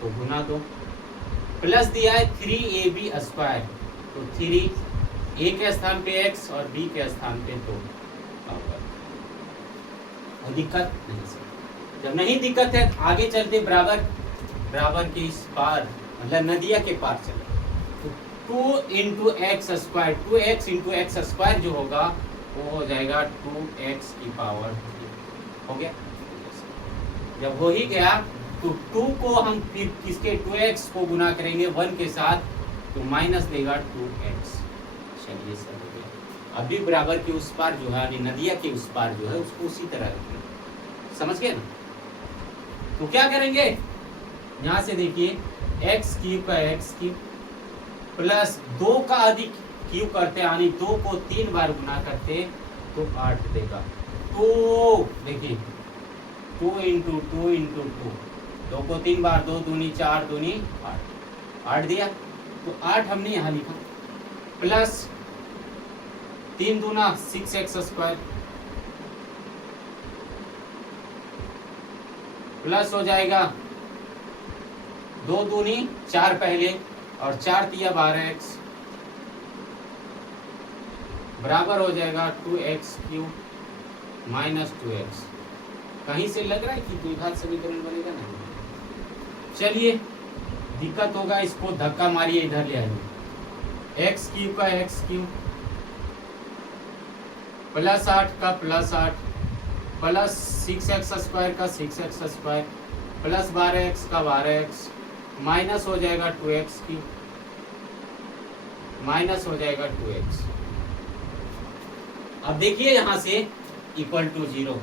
तो गुना 2 प्लस दिया है 3ab स्क्वायर, तो 3 a के स्थान पे x और b के स्थान पे 2। और दिक्कत नहीं सर, जब नहीं दिक्कत है आगे चलते बराबर के इस पार मतलब नदिया के पार चले। तो 2 into x square, 2x into x square जो होगा वो हो जाएगा 2x की पावर 3। हो गया। जब हो ही गया तो 2 को हम फिर किसके 2x को गुना करेंगे 1 के साथ, तो माइनस देगा 2x। चलिए सर हो गया। अभी बराबर के उस पार जो है, नदिया के उस पार जो है उसको उसी तरह रखेंगे। समझ गए ना? तो क्या करेंगे, यहां से देखिए एक्स क्यूब का एक्स क्यूब प्लस 2 का अधिक क्यूब करते यानी 2 को 3 बार गुना करते तो 8 देगा। तो देखिए 2 इंटू 2 इंटू 2, 2 को 3 बार, 2 दूनी 4 दूनी 8 दिया। तो 8 हमने यहाँ लिखा प्लस 3 दूना 6x स्क्वायर प्लस हो जाएगा 2 दूनी 4 पहले और 4 तिया 12x बराबर हो जाएगा 2x क्यूब माइनस 2x। कहीं से लग रहा है कि द्विघात समीकरण बनेगा नहीं? चलिए दिक्कत होगा, इसको धक्का मारिए, इधर ले आइए। एक्स क्यूब का एक्स क्यूब प्लस 8 का प्लस 8 प्लस 6x स्क्वायर का 6x स्क्वायर प्लस 12x का 12x माइनस हो जाएगा 2x की माइनस हो जाएगा 2x। अब देखिए यहां से इक्वल टू 0,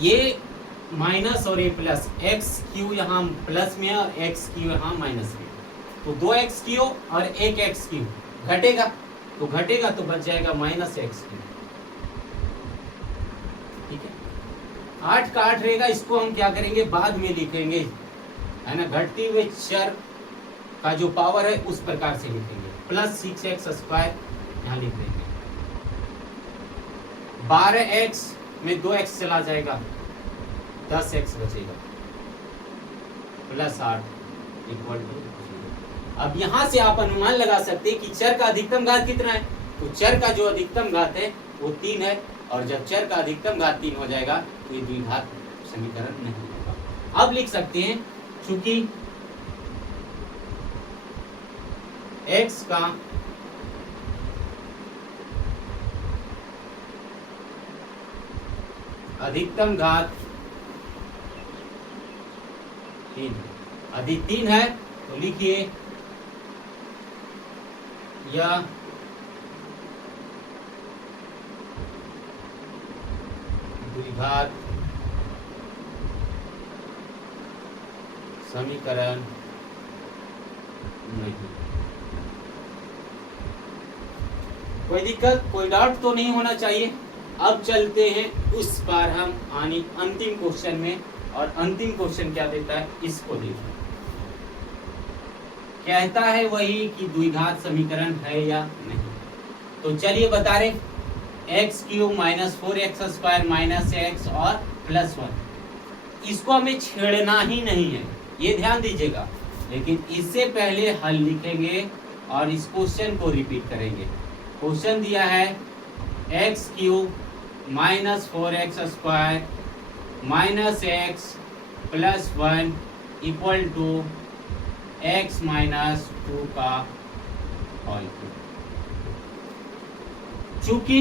ये माइनस और ये प्लस, एक्स क्यू यहाँ प्लस में और एक्स क्यू यहाँ माइनस में, तो 2x क्यू और 1x क्यू घटेगा, तो घटेगा तो बच जाएगा माइनस एक्स क्यू। ठीक है, 8 का 8 रहेगा, इसको हम क्या करेंगे बाद में लिखेंगे, है ना, घटते हुए चर का जो पावर है उस प्रकार से लिखेंगे। प्लस 6x स्क्वायर यहाँ लिख देंगे, 12x में 2x चला जाएगा, 10x बचेगा प्लस 8 इक्वल टू 0। अब यहां से आप अनुमान लगा सकते हैं कि चर का अधिकतम घात कितना है, तो चर का जो अधिकतम घात है वो 3 है, और जब चर का अधिकतम घात 3 हो जाएगा तो ये द्विघात समीकरण नहीं होगा। अब लिख सकते हैं चूंकि x का अधिकतम घात 3 अधिक 3 है, तो लिखिए यह द्विघात समीकरण नहीं। कोई दिक्कत, कोई डाउट तो नहीं होना चाहिए। अब चलते हैं उस पार हम आनी अंतिम क्वेश्चन में, और अंतिम क्वेश्चन क्या देता है इसको देखो। कहता है वही कि द्विघात समीकरण है या नहीं। तो चलिए बता रहे, x cube minus 4x square minus x और प्लस 1, इसको हमें छेड़ना ही नहीं है, ये ध्यान दीजिएगा। लेकिन इससे पहले हल लिखेंगे और इस क्वेश्चन को रिपीट करेंगे। क्वेश्चन दिया है x cube minus 4x square minus x plus 1 equal to x minus 2 का होल क्यूब। चूंकि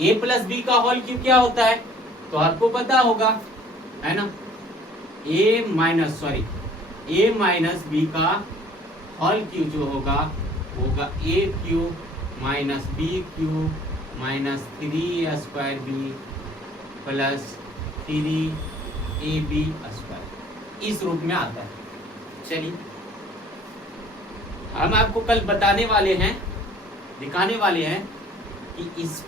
a प्लस बी का होल क्यूब क्या होता है तो आपको पता होगा, है ना, a माइनस बी का होल क्यूब जो होगा a cube minus b cube minus 3a square B plus 3ab square, इस रूप में आता है। चलिए हम आपको कल बताने वाले हैं, दिखाने वाले हैं कि इस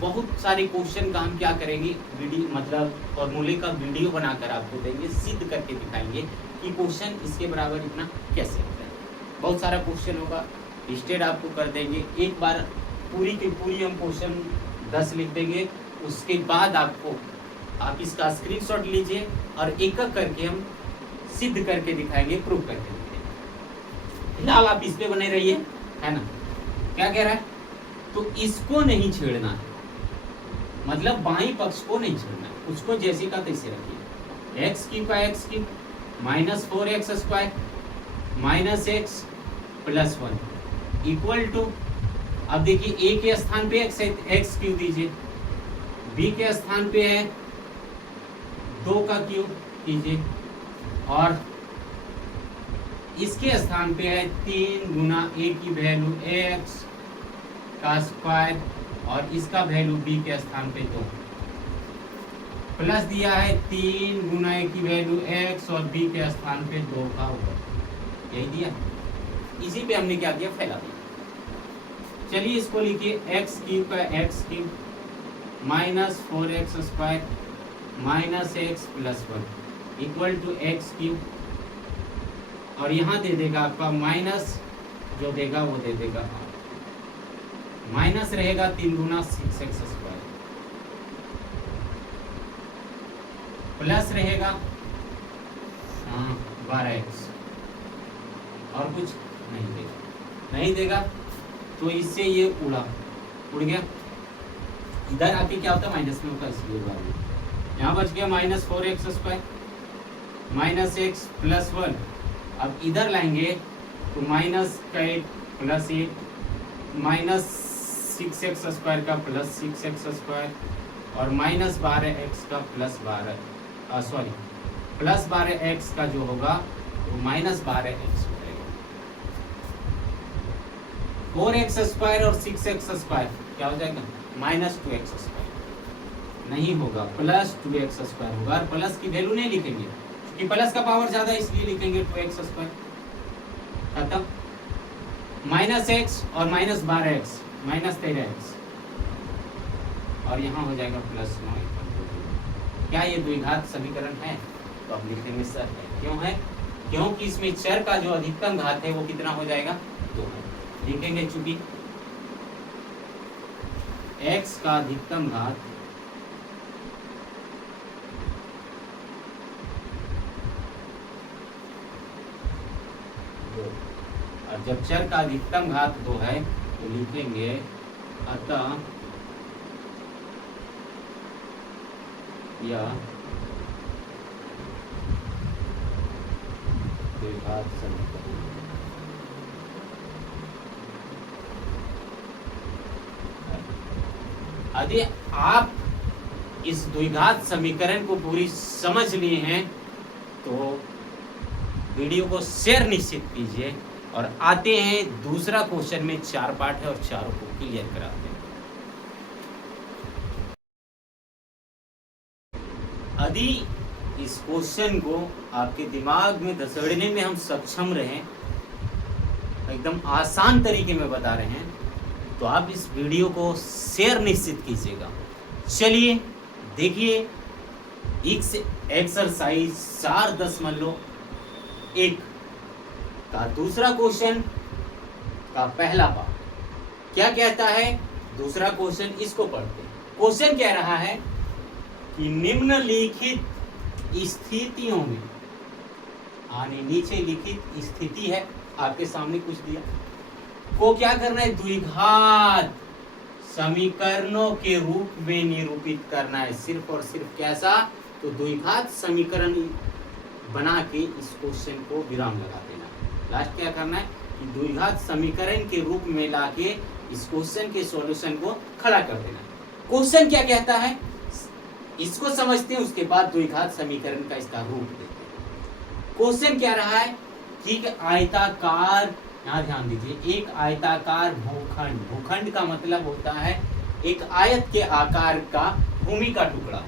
बहुत सारे क्वेश्चन का हम क्या करेंगे, वीडियो मतलब फॉर्मूले का वीडियो बनाकर आपको देंगे, सिद्ध करके दिखाएंगे कि क्वेश्चन इसके बराबर इतना कैसे होता है। बहुत सारा क्वेश्चन होगा, स्टेट आपको कर देंगे, एक बार पूरी की पूरी हम क्वेश्चन 10 लिख देंगे, उसके बाद आप इसका स्क्रीनशॉट लीजिए और एक एक करके हम सिद्ध करके दिखाएंगे, प्रूव करके दिखाएंगे। फिलहाल आप इस पे बने रहिए, है ना। क्या कह रहा है, तो इसको नहीं छेड़ना है, मतलब बाईं पक्ष को नहीं छेड़ना है, उसको जैसे का तैसे रखिए, एक्स क्यूब का x cube minus 4x square minus x plus 1 equal to, अब देखिए ए के स्थान पे एक्स है, एक्स क्यूब दीजिए, बी के स्थान पे है 2 का क्यूब कीजिए, और इसके स्थान पे है 3 गुना ए की वैल्यू एक्स का स्क्वायर और इसका वैल्यू बी के स्थान पे 2, प्लस दिया है 3 गुना ए की वैल्यू एक्स और बी के स्थान पे 2 का होगा, यही दिया। इसी पे हमने क्या किया, फैला दिया। चलिए इसको लिखिए एक्स क्यूब का x cube minus 4x square minus x plus 1 equal to x cube, और यहाँ दे देगा आपका माइनस, जो देगा वो दे देगा माइनस रहेगा 3 गुना 6x स्क्वायर प्लस रहेगा 12x, और कुछ नहीं देगा तो इससे ये उड़ गया, इधर आके क्या होता है माइनस में होता है, इसलिए यहाँ बच गया minus 4x square minus x plus 1, अब इधर लाएंगे तो माइनस का 8 प्लस 8 माइनस 6x स्क्वायर का प्लस 6x स्क्वायर और माइनस 12x का प्लस 12 सॉरी प्लस 12x का जो होगा वो माइनस 12x हो जाएगा। 4x स्क्वायर और 6x स्क्वायर क्या हो जाएगा, माइनस 2x स्क्वायर नहीं होगा, प्लस 2x स्क्वायर होगा, और प्लस की वैल्यू नहीं लिखेंगे क्योंकि प्लस का पावर ज्यादा इसलिए लिखेंगे 2x स्क्वायर, खत्म। माइनस x और माइनस 12x माइनस 13x, और यहाँ हो जाएगा प्लस 9। क्या ये द्विघात समीकरण है, तो आप लिखेंगे सर है। क्यों है, क्योंकि इसमें चर का जो अधिकतम घात है वो कितना हो जाएगा, 2 है। लिखेंगे चूंकि x का अधिकतम घात और जब चर का अधिकतम घात 2 है तो लिखेंगे अतः या द्विघात समीकरण। यदि आप इस द्विघात समीकरण को पूरी समझ लिए हैं तो वीडियो को शेयर निश्चित कीजिए, और आते हैं दूसरा क्वेश्चन में 4 पार्ट है और चारों को क्लियर कराते हैं। यदि इस क्वेश्चन को आपके दिमाग में धसेड़ने में हम सक्षम रहें, एकदम आसान तरीके में बता रहे हैं, तो आप इस वीडियो को शेयर निश्चित कीजिएगा। चलिए देखिए एक्सरसाइज 4.1 का दूसरा क्वेश्चन का पहला पार्ट क्या कहता है। दूसरा क्वेश्चन इसको पढ़ते हैं। क्वेश्चन कह रहा है कि निम्नलिखित स्थितियों में, आने नीचे लिखित स्थिति है, आपके सामने कुछ दिया को क्या करना है, द्विघात समीकरणों के रूप में निरूपित करना है। सिर्फ और सिर्फ कैसा, तो द्विघात समीकरण बना के इस क्वेश्चन को विराम लगा देना। लास्ट क्या करना है कि द्विघात समीकरण के रूप में लाके इस क्वेश्चन के सॉल्यूशन को खड़ा कर देना। क्वेश्चन क्या कहता है इसको समझते हैं, उसके बाद द्विघात समीकरण का इसका रूप देखते हैं। क्वेश्चन क्या रहा है कि एक आयताकार, यहाँ ध्यान दीजिए, एक आयताकार भूखंड, भूखंड का मतलब होता है एक आयत के आकार का भूमि का टुकड़ा।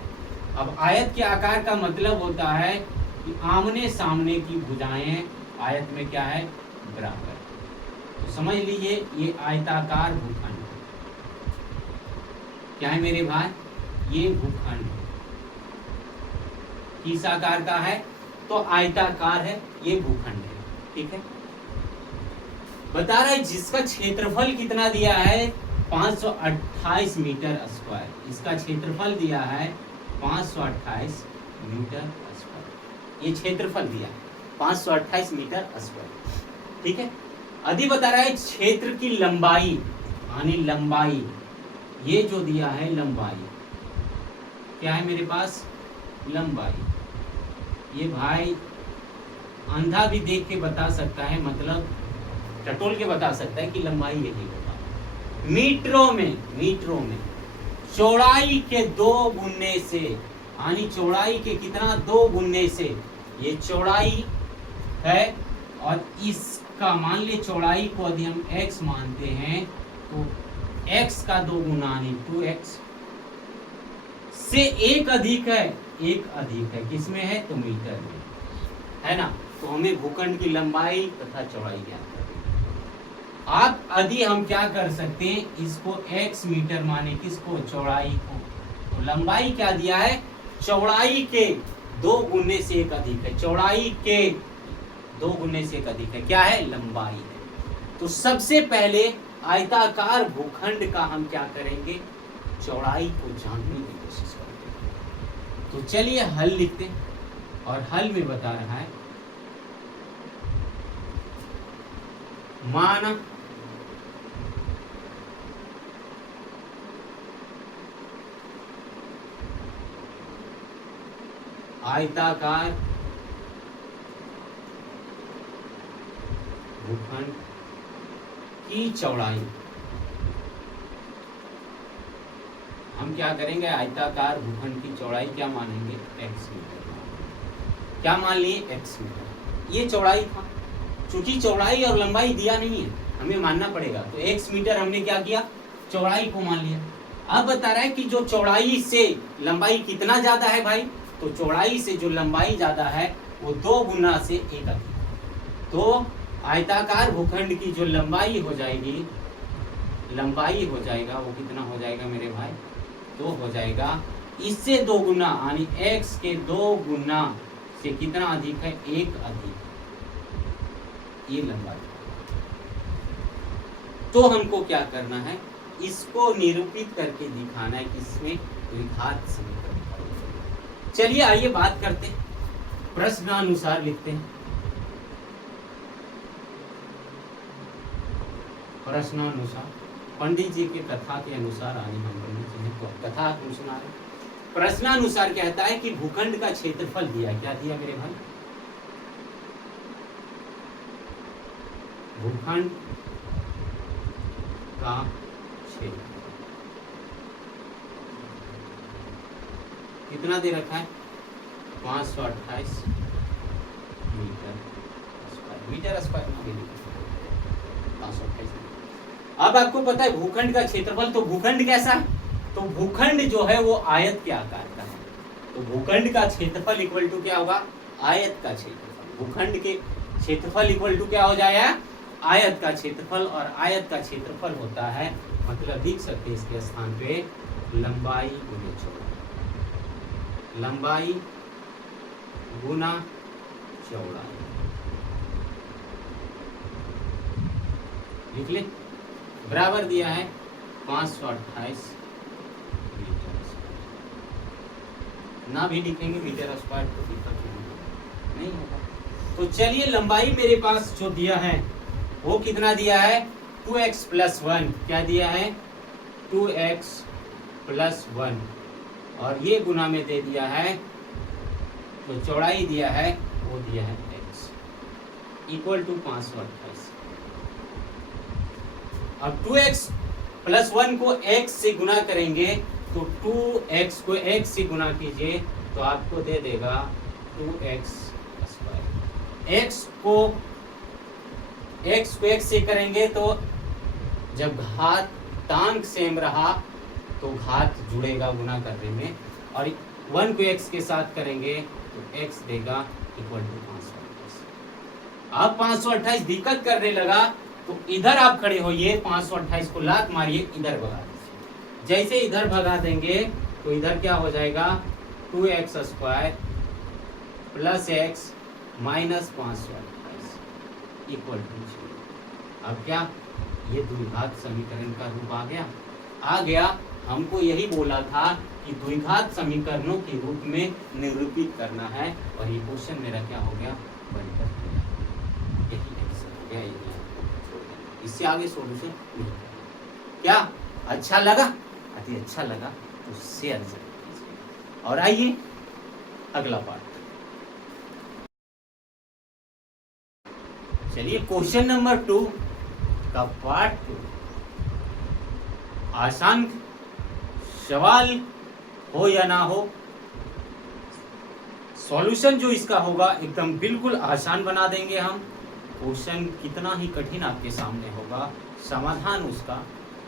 अब आयत के आकार का मतलब होता है कि आमने सामने की भुजाएं आयत में क्या है, बराबर। तो समझ लीजिए ये आयताकार भूखंड क्या है मेरे भाई, ये भूखंड किस आकार का है, तो आयताकार है, ये भूखंड है। ठीक है, बता रहा है जिसका क्षेत्रफल कितना दिया है, 528 मीटर स्क्वायर। इसका क्षेत्रफल दिया है 528 मीटर स्क्वायर, ये क्षेत्रफल दिया है 528 मीटर स्क्वायर। ठीक है, यदि बता रहा है क्षेत्र की लंबाई, यानी लंबाई, ये जो दिया है लंबाई क्या है मेरे पास, लंबाई ये भाई अंधा भी देख के बता सकता है, मतलब टटोल के बता सकता है कि लंबाई यही होगा। मीटरों में चौड़ाई के 2 गुने से, यानी चौड़ाई के कितना 2 गुने से, ये चौड़ाई है और इसका मान ले चौड़ाई को यदि हम x मानते हैं तो x का 2 गुना यानी 2x से एक अधिक है, किसमें है तो मीटर में है ना। तो हमें भूखंड की लंबाई तथा चौड़ाई ज्ञात करनी है। आप यदि हम क्या कर सकते हैं, इसको x मीटर माने किसको, चौड़ाई को, तो लंबाई क्या दिया है, चौड़ाई के 2 गुने से एक अधिक है, चौड़ाई के 2 गुने से एक अधिक है, क्या है, लंबाई है। तो सबसे पहले आयताकार भूखंड का हम क्या करेंगे, चौड़ाई को जानने की कोशिश करेंगे। तो चलिए हल लिखते हैं, और हल में बता रहा है माना आयताकार भूखंड की चौड़ाई, हम क्या करेंगे, आयताकार भूखंड की चौड़ाई क्या मानेंगे, x मीटर, क्या मान लिए, x मीटर। ये चौड़ाई था, चूंकि चौड़ाई और लंबाई दिया नहीं है, हमें मानना पड़ेगा, तो x मीटर हमने क्या किया, चौड़ाई को मान लिया। अब बता रहा है कि जो चौड़ाई से लंबाई कितना ज्यादा है भाई, तो चौड़ाई से जो लंबाई ज्यादा है वो 2 गुना से एक अधिक। तो आयताकार भूखंड की जो लंबाई हो जाएगी, वो कितना हो जाएगा मेरे भाई, तो हो जाएगा इससे 2 गुना, यानी x के 2 गुना से कितना अधिक है, एक अधिक, ये लंबाई। तो हमको क्या करना है, इसको निरूपित करके दिखाना है किसमें, द्विघात समीकरण। चलिए आइए बात करते हैं, प्रश्नानुसार लिखते हैं। प्रश्नानुसार पंडित जी के कथा के अनुसार आने हम तो कथा सुना रहे। प्रश्नानुसार कहता है कि भूखंड का क्षेत्रफल दिया, क्या दिया मेरे भाई, भूखंड का क्षेत्र कितना दे रखा है, 528 मीटर स्क्वायर में भी 528। अब आपको पता है भूखंड का क्षेत्रफल, तो भूखंड कैसा है, तो भूखंड जो है वो आयत के आकार का है, तो भूखंड का क्षेत्रफल इक्वल टू क्या होगा, आयत का क्षेत्रफल। भूखंड के क्षेत्रफल इक्वल टू क्या हो जाएगा, आयत का क्षेत्रफल, और आयत का क्षेत्रफल होता है, मतलब लिख सकते हैं इसके स्थान पे लंबाई गुना चौड़ाई, लंबाई गुना चौड़ाई, लिख ले, बराबर दिया है 528 मीटर स्क्वायर। ना भी लिखेंगे मीटर स्क्वायर तो दिक्कत नहीं होगा। तो चलिए लंबाई मेरे पास जो दिया है वो कितना दिया है, 2x + 1, क्या दिया है, 2x + 1, और ये गुना में दे दिया है, तो चौड़ाई दिया है वो दिया है x इक्वल टू 528। अब 2x + 1 को x से गुना करेंगे, तो 2x को x से गुना कीजिए तो आपको दे देगा 2x स्क्वायर। x को x से करेंगे तो जब घातांक सेम रहा तो घात जुड़ेगा गुना करने में, और 1 को x के साथ करेंगे तो x देगा इक्वल टू 528। अब 528 दिक्कत करने लगा तो इधर आप खड़े होइए, 528 को लात मारिए, इधर भगा दीजिए। जैसे इधर भगा देंगे तो इधर क्या हो जाएगा, 2x square + x - 528 equal to 0। अब क्या, ये द्विघात समीकरण का रूप आ गया। हमको यही बोला था कि द्विघात समीकरणों के रूप में निरूपित करना है, और ये क्वेश्चन मेरा क्या हो गया, बनकर यही आंसर हो गया। इससे आगे सॉल्यूशन नहीं। क्या अच्छा लगा, अति अच्छा लगा तो शेयर जरूर कीजिए। और आइए अगला पार्ट। चलिए क्वेश्चन नंबर 2 का पार्ट 2, आसान सवाल हो या ना हो, सॉल्यूशन जो इसका होगा एकदम बिल्कुल आसान बना देंगे हम। क्वेश्चन कितना ही कठिन आपके सामने होगा, समाधान उसका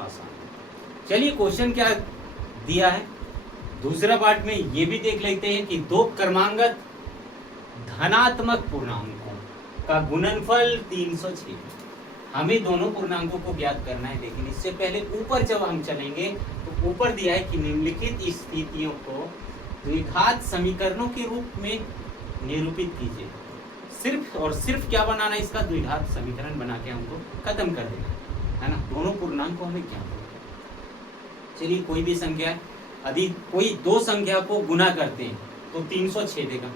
आसान। चलिए क्वेश्चन क्या दिया है, दूसरा पार्ट में ये भी देख लेते हैं कि दो क्रमांगत धनात्मक पूर्णांकों का गुणनफल 306। हमें दोनों पूर्णांकों को ज्ञात करना है, लेकिन इससे पहले ऊपर जब हम चलेंगे तो ऊपर दिया है कि निम्नलिखित स्थितियों को द्विघात समीकरणों के रूप में निरूपित कीजिए। सिर्फ और सिर्फ क्या बनाना है, इसका द्विघात समीकरण बना के हमको खत्म कर देना है ना। दोनों पूर्णांक को हमें ज्ञात करना। चलिए कोई भी संख्या है, यदि कोई दो संख्या को गुना करते हैं तो 306 देगा।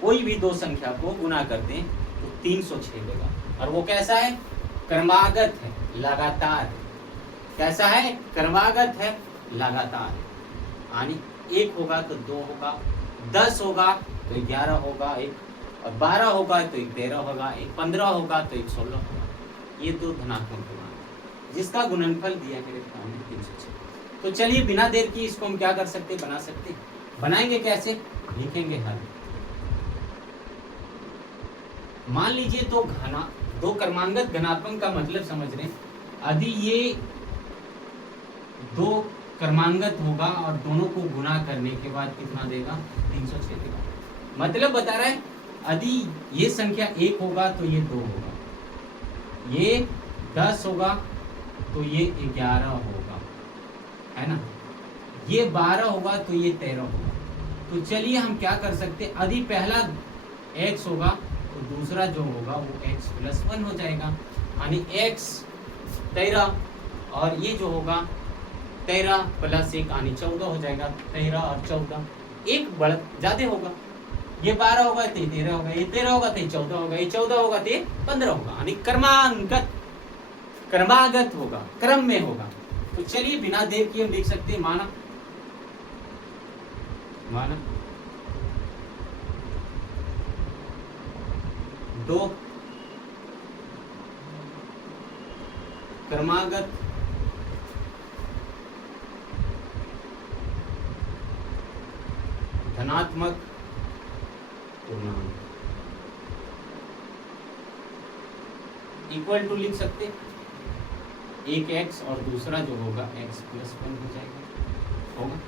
कोई भी दो संख्या को गुना करते हैं तो 306 देगा, और वो कैसा है, क्रमागत है, लगातार। कैसा है, क्रमागत है, लगातार। यानी 1 होगा तो 2 होगा, 10 होगा तो 11 होगा, एक और 12 होगा तो एक 13 होगा, एक 15 होगा तो एक 16 होगा। ये दो धनात्मक पूर्णांक जिसका गुणनफल दिया मेरे सामने 306। तो चलिए बिना देर की इसको हम क्या कर सकते, बना सकते। बनाएंगे कैसे, लिखेंगे हल। मान लीजिए दो क्रमांगत घनात्मक का मतलब समझ रहे हैं। यदि ये दो क्रमांगत होगा और दोनों को गुना करने के बाद कितना देगा, 306 देगा। मतलब बता रहा है यदि ये संख्या 1 होगा तो ये 2 होगा, ये 10 होगा तो ये 11 होगा, है ना, ये 12 होगा तो ये 13 होगा। तो चलिए हम क्या कर सकते, यदि पहला x होगा तो दूसरा जो होगा वो x प्लस 1 हो जाएगा, यानी x 13 और ये जो होगा 13 प्लस 1 यानी 14 हो जाएगा। 13 और 14 एक बढ़ ज्यादा होगा, ये 12 होगा तो 13 होगा, ये 13 होगा तो 14 होगा, ये 14 होगा तो 15 होगा, यानी क्रमागत होगा, क्रम में होगा। तो चलिए बिना देर किए हम लिख सकते हैं, माना दो क्रमागत धनात्मक पूर्णांक इक्वल टू लिख सकते, एक x और दूसरा जो होगा x प्लस 1 हो जाएगा, होगा।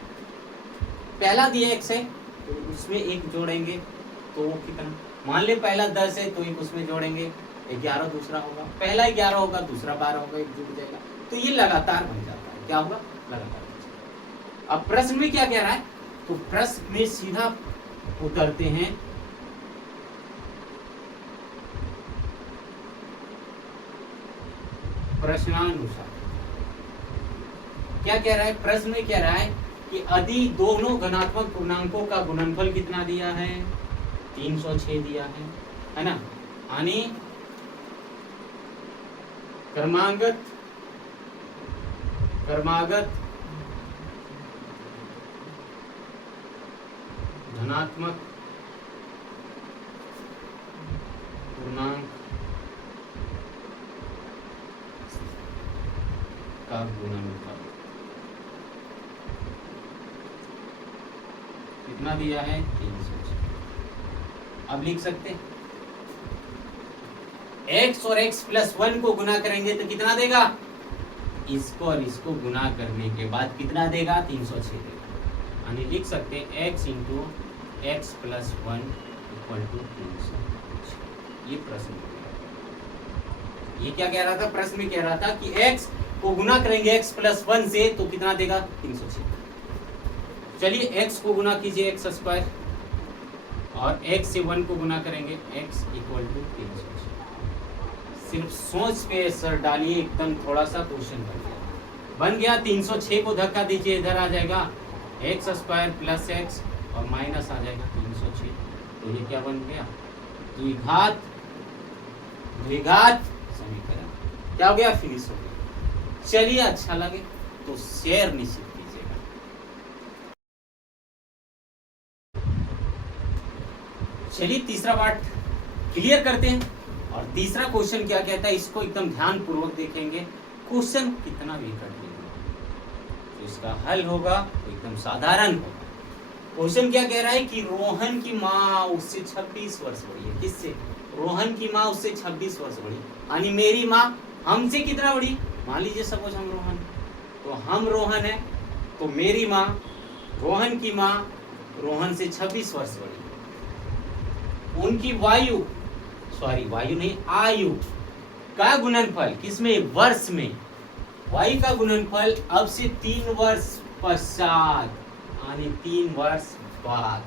पहला दिया x है तो उसमें एक जोड़ेंगे तो वो कितना, मान ले पहला 10 है तो एक उसमें जोड़ेंगे 11 दूसरा होगा, पहला 11 होगा दूसरा 12 होगा, एक जुड़ जाएगा। तो ये लगातार बन जाता है, क्या होगा, लगातार। अब प्रश्न में क्या कह रहा है, तो प्रश्न में सीधा उतरते हैं। प्रश्नानुसार क्या कह रहा है, प्रश्न में कह रहा है कि यदि दोनों धनात्मक पूर्णांकों का गुणनफल कितना दिया है, 306 दिया है ना, यानी क्रमागत धनात्मक पूर्णांक का गुणनफल कितना दिया है, 306। अब लिख सकते x और x प्लस 1 को गुना करेंगे तो कितना देगा, इसको और इसको गुना करने के बाद कितना देगा, 306 देगा। यानी लिख सकते x into x plus 1 equal to 306। ये प्रश्न, ये क्या कह रहा था, प्रश्न में कह रहा था कि x को गुना करेंगे x प्लस 1 से तो कितना देगा, 306। चलिए x को गुना कीजिए x स्क्वायर और x से 1 को गुना करेंगे x इक्वल टू 306। सिर्फ सोच पे सर डालिए, एकदम थोड़ा सा क्वेश्चन बन गया। 306 को धक्का दीजिए, इधर आ जाएगा एक्स स्क्वायर प्लस एक्स और माइनस आ जाएगा 306। तो ये क्या बन गया, द्विघात समीकरण। क्या हो गया, फिनिश हो गया। चलिए अच्छा लगे तो शेयर निश्चित कीजिएगा। चलिए तीसरा पार्ट क्लियर करते हैं और तीसरा क्वेश्चन क्या कहता है, इसको एकदम ध्यान पूर्वक देखेंगे। क्वेश्चन कितना भी कठिन हो, तो इसका हल होगा तो एकदम साधारण होगा। क्वेश्चन क्या कह रहा है कि रोहन की माँ उससे 26 वर्ष बड़ी है। किससे? रोहन की माँ उससे 26 वर्ष बड़ी, यानी मेरी माँ हमसे कितना बड़ी? मान लीजिए सपोज हम रोहन, तो हम रोहन है, तो मेरी माँ, रोहन की माँ रोहन से 26 वर्ष बड़ी। उनकी वायु नहीं, आयु का गुणनफल किसमें? वर्ष में। वायु का गुणनफल अब से 3 वर्ष पश्चात, यानी 3 वर्ष बाद,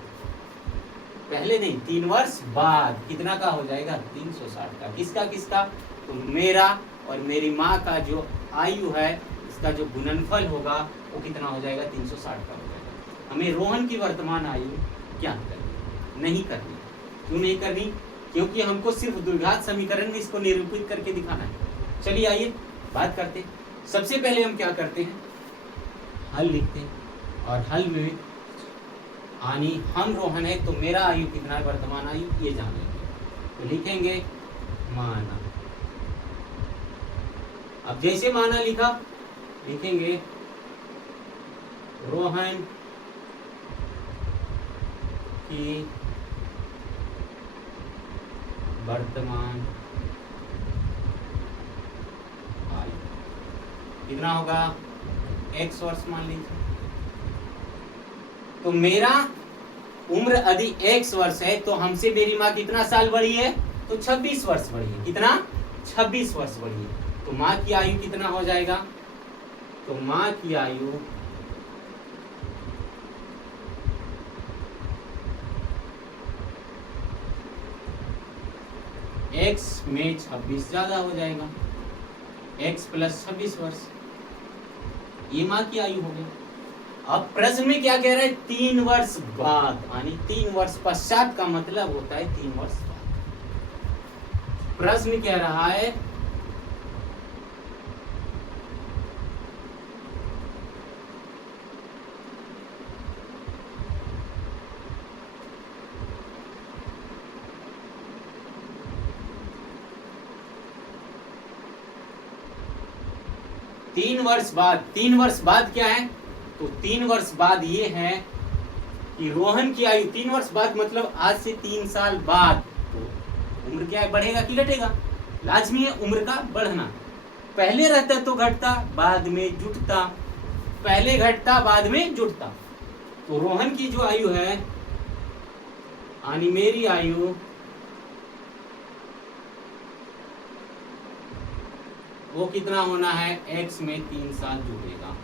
पहले नहीं 3 वर्ष बाद कितना का हो जाएगा? 360 का। किसका? तो मेरा और मेरी माँ का जो आयु है, इसका जो गुणनफल होगा वो कितना हो जाएगा? 360 का हो जाएगा। हमें रोहन की वर्तमान आयु क्या करनी? नहीं करनी। क्यों नहीं करनी? क्योंकि हमको सिर्फ द्विघात समीकरण में इसको निरूपित करके दिखाना है। चलिए आइए बात करते हैं। सबसे पहले हम क्या करते हैं, हल लिखते हैं, और हल में यानी हम रोहन है तो मेरा आयु कितना है, वर्तमान आयु ये जान लेंगे। तो लिखेंगे माना। अब जैसे माना लिखा, लिखेंगे रोहन की वर्तमान आयु कितना होगा? x वर्ष मान लीजिए। तो मेरा उम्र यदि x वर्ष है तो हमसे मेरी माँ कितना साल बड़ी है? तो 26 वर्ष बड़ी है। कितना? 26 वर्ष बड़ी है। तो माँ की आयु कितना हो जाएगा? तो माँ की आयु x में 26 ज्यादा हो जाएगा, x प्लस 26 वर्ष, ये माँ की आयु हो गई। अब प्रश्न में क्या कह रहा है? 3 वर्ष बाद, यानी 3 वर्ष पश्चात का मतलब होता है 3 वर्ष बाद। प्रश्न कह रहा है तीन वर्ष बाद। 3 वर्ष बाद क्या है? तो 3 वर्ष बाद ये है कि रोहन की आयु 3 वर्ष बाद मतलब आज से 3 साल बाद। तो उम्र क्या है, बढ़ेगा कि घटेगा? लाजमी है उम्र का बढ़ना। पहले रहता तो घटता, बाद में जुटता, पहले घटता बाद में जुटता। तो रोहन की जो आयु है यानी मेरी आयु वो कितना होना है? x में 3 साल जुटेगा।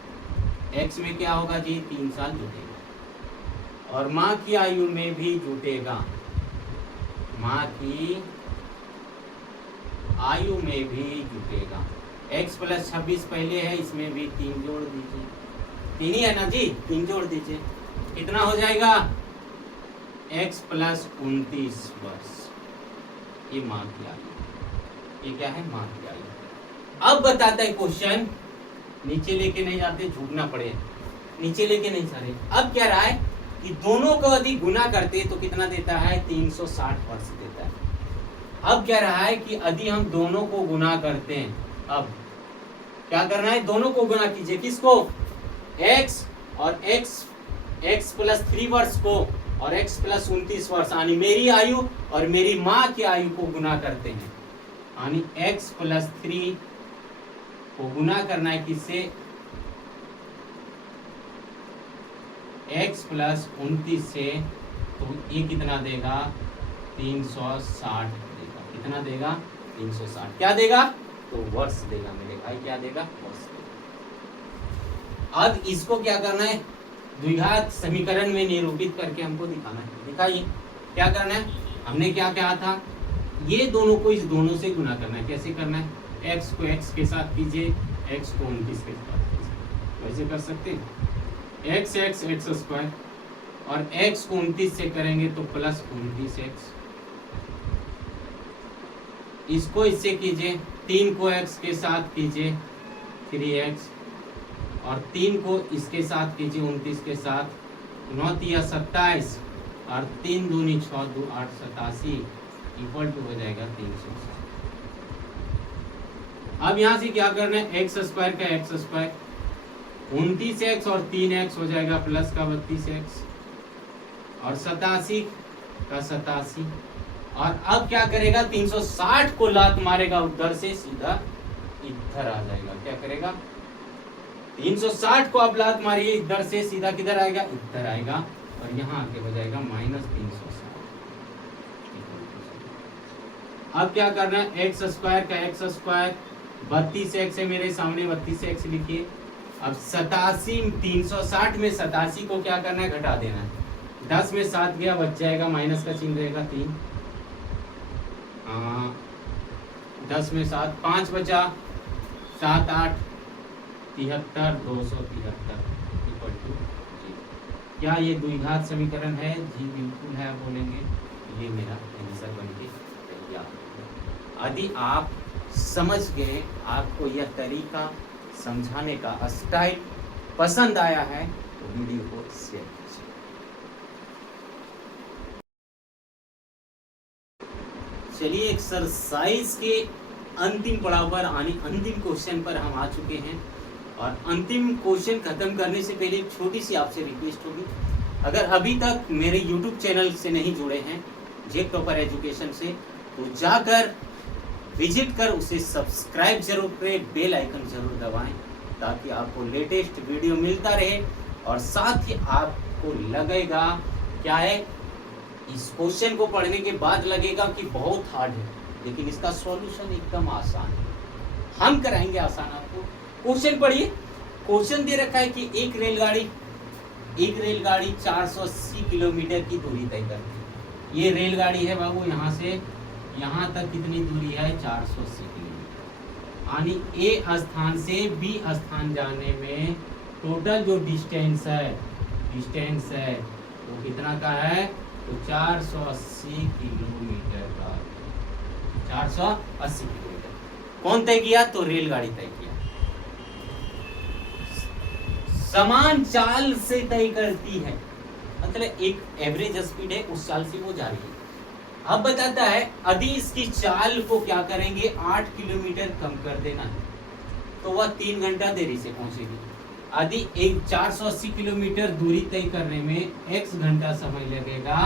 x में क्या होगा जी? 3 साल जुटेगा। और माँ की आयु में भी जुटेगा, माँ की आयु में भी जुटेगा। x प्लस 26 पहले है, इसमें भी 3 जोड़ दीजिए। 3 ही है ना जी? 3 जोड़ दीजिए, कितना हो जाएगा? x प्लस 29 वर्ष। ये माँ की आयु, ये क्या है? माँ की आयु। अब बताता है क्वेश्चन, नीचे लेके नहीं जाते, झुकना पड़े, नीचे लेके नहीं जा रहे। अब क्या रहा है कि दोनों को यदि गुना करते तो कितना देता है? 360 वर्ष देता है। अब क्या रहा है कि यदि हम दोनों को गुना करते हैं, अब क्या करना है? दोनों को गुना कीजिए। किसको? x और x प्लस 3 वर्ष को और x प्लस 29 वर्ष, यानी मेरी आयु और मेरी माँ की आयु को गुना करते हैं, यानी x प्लस 3 को गुना करना है किससे? x प्लस 29 से। तो ये कितना देगा? 360 देगा। कितना देगा? 360। क्या देगा? तो वर्ष देगा मेरे भाई। क्या देगा? वर्ष देगा। अब इसको क्या करना है? द्विघात समीकरण में निरूपित करके हमको दिखाना है। दिखाइए क्या करना है। हमने क्या कहा था? ये दोनों को इस दोनों से गुना करना है। कैसे करना है? x को x के साथ कीजिए, x को 29 के साथ कीजिए। वैसे कर सकते हैं x स्क्वायर, और x को 29 से करेंगे तो प्लस 29x। इसको इससे कीजिए, 3 को x के साथ कीजिए 3x, और 3 को इसके साथ कीजिए 29 के साथ। 9 तिया 27 और 3 दूनी 6 2 8 87 इक्वल टू हो जाएगा 360। अब यहाँ से क्या करना है, एक्स स्क्वायर का एक्स स्क्वायर 29x और 3x हो जाएगा प्लस का 32x और 87 का 87। और अब क्या करेगा, 360 को लात मारेगा उधर से सीधा इधर आ जाएगा। क्या करेगा, 360 को अब लात मारिए इधर से सीधा किधर आएगा, इधर आएगा और यहाँ आके बजाएगा -360। अब क्या करना है, एक्स स्क्वायर का एक्स स्क्वायर 32x है मेरे सामने, 32x लिखिए। अब 87 360 में 87 को क्या करना है, घटा देना है। 10 में 7 गया, बच जाएगा माइनस का चिन्ह रहेगा 3। 10 में 7 5 बचा, 7 8 73 273 इक्वल टू जी। क्या ये द्विघात समीकरण है? जी बिल्कुल है, बोलेंगे ये मेरा आंसर बन के तैयार। यदि आप समझ गए, आपको यह तरीका समझाने का स्टाइल पसंद आया है तो वीडियो को शेयर कीजिए। चलिए एक्सरसाइज के अंतिम पड़ाव पर अंतिम क्वेश्चन पर हम आ चुके हैं। और अंतिम क्वेश्चन खत्म करने से पहले एक छोटी सी आपसे रिक्वेस्ट होगी, अगर अभी तक मेरे YouTube चैनल से नहीं जुड़े हैं जेक टॉपर एजुकेशन से, तो जाकर विजिट कर उसे सब्सक्राइब जरूर करें, बेल आइकन जरूर दबाएं ताकि आपको लेटेस्ट वीडियो मिलता रहे। और साथ ही आपको लगेगा क्या है, इस क्वेश्चन को पढ़ने के बाद लगेगा कि बहुत हार्ड है, लेकिन इसका सॉल्यूशन एकदम आसान है। हम कराएंगे आसान आपको। क्वेश्चन पढ़िए, क्वेश्चन दे रखा है कि एक रेलगाड़ी 480 किलोमीटर की दूरी तय करती है। ये रेलगाड़ी है बाबू, यहाँ से यहाँ तक कितनी दूरी है, 480 किलोमीटर। यानी ए स्थान से बी स्थान जाने में टोटल जो डिस्टेंस है वो कितना का है, तो 480 किलोमीटर का। 480 किलोमीटर कौन तय किया, तो रेलगाड़ी तय किया। समान चाल से तय करती है, मतलब एक एवरेज स्पीड है, उस चाल से वो जा रही है। अब बताता है यदि इसकी चाल को क्या करेंगे, 8 किलोमीटर कम कर देना है तो वह 3 घंटा देरी से पहुंचेगी। यदि एक 480 किलोमीटर दूरी तय करने में x घंटा समय लगेगा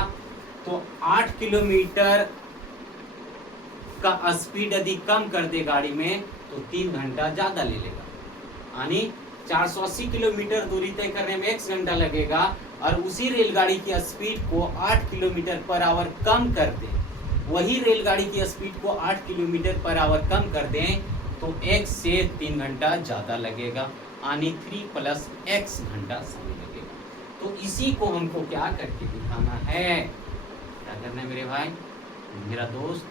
तो 8 किलोमीटर का स्पीड यदि कम कर दे गाड़ी में तो 3 घंटा ज्यादा ले लेगा। यानी 480 किलोमीटर दूरी तय करने में x घंटा लगेगा और उसी रेलगाड़ी की स्पीड को 8 किलोमीटर पर आवर कम कर दें, वही रेलगाड़ी की स्पीड को 8 किलोमीटर पर आवर कम कर दें तो x से 3 घंटा ज़्यादा लगेगा, यानी 3 + x घंटा समय लगेगा। तो इसी को हमको क्या करके दिखाना है, क्या करना है मेरे भाई, मेरा दोस्त,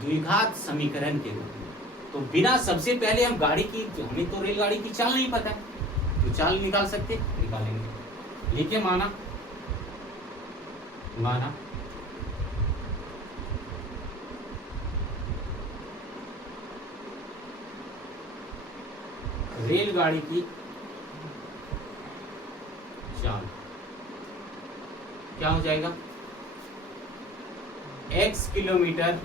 द्विघात समीकरण के रूप में। तो बिना सबसे पहले हम गाड़ी की, हमें तो रेलगाड़ी की चाल नहीं पता है, तो चाल निकाल सकते, निकालेंगे। लिखिए माना रेलगाड़ी की चाल क्या हो जाएगा, x kilometre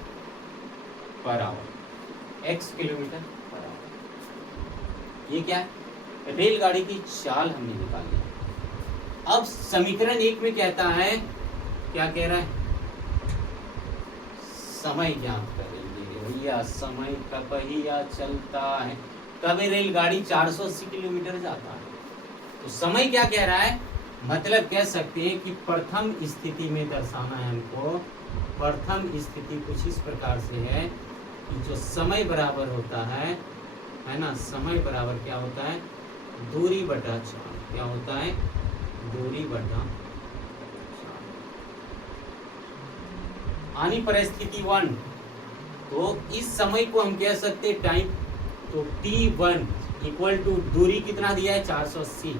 per hour. x kilometre per hour, ये क्या है, रेलगाड़ी की चाल हमने निकाल ली। अब समीकरण 1 में कहता है, क्या कह रहा है, समय ज्ञात करेंगे। भैया समय का पहिया चलता है, कब रेलगाड़ी 480 किलोमीटर जाता है, तो समय क्या कह रहा है, मतलब कह सकते हैं कि प्रथम स्थिति में दर्शाना है हमको। प्रथम स्थिति कुछ इस प्रकार से है कि जो समय बराबर होता है ना, समय बराबर क्या होता है, दूरी बटा चाल। क्या होता है, दूरी बटा चाल। आनी परिस्थिति 1, तो इस समय को हम कह सकते हैं टाइम। तो t1 इक्वल टू दूरी कितना दिया है, 480।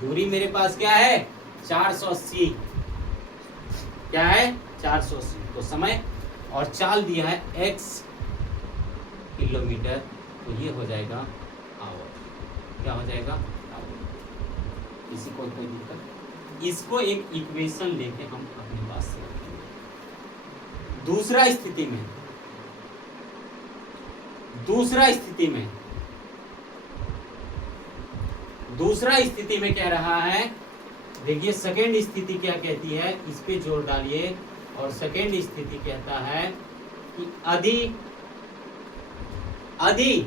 दूरी मेरे पास क्या है, 480, क्या है, 480। तो समय और चाल दिया है x किलोमीटर, तो ये हो जाएगा आवर। क्या हो जाएगा, आवर। इसी को कोई दिक्कत, इसको एक इक्वेशन लेके हम अपने पास से रखेंगे। दूसरा स्थिति में दूसरा स्थिति में कह रहा है, देखिए सेकेंड स्थिति क्या कहती है, इस पे जोर डालिए। और सेकेंड स्थिति कहता है कि यदि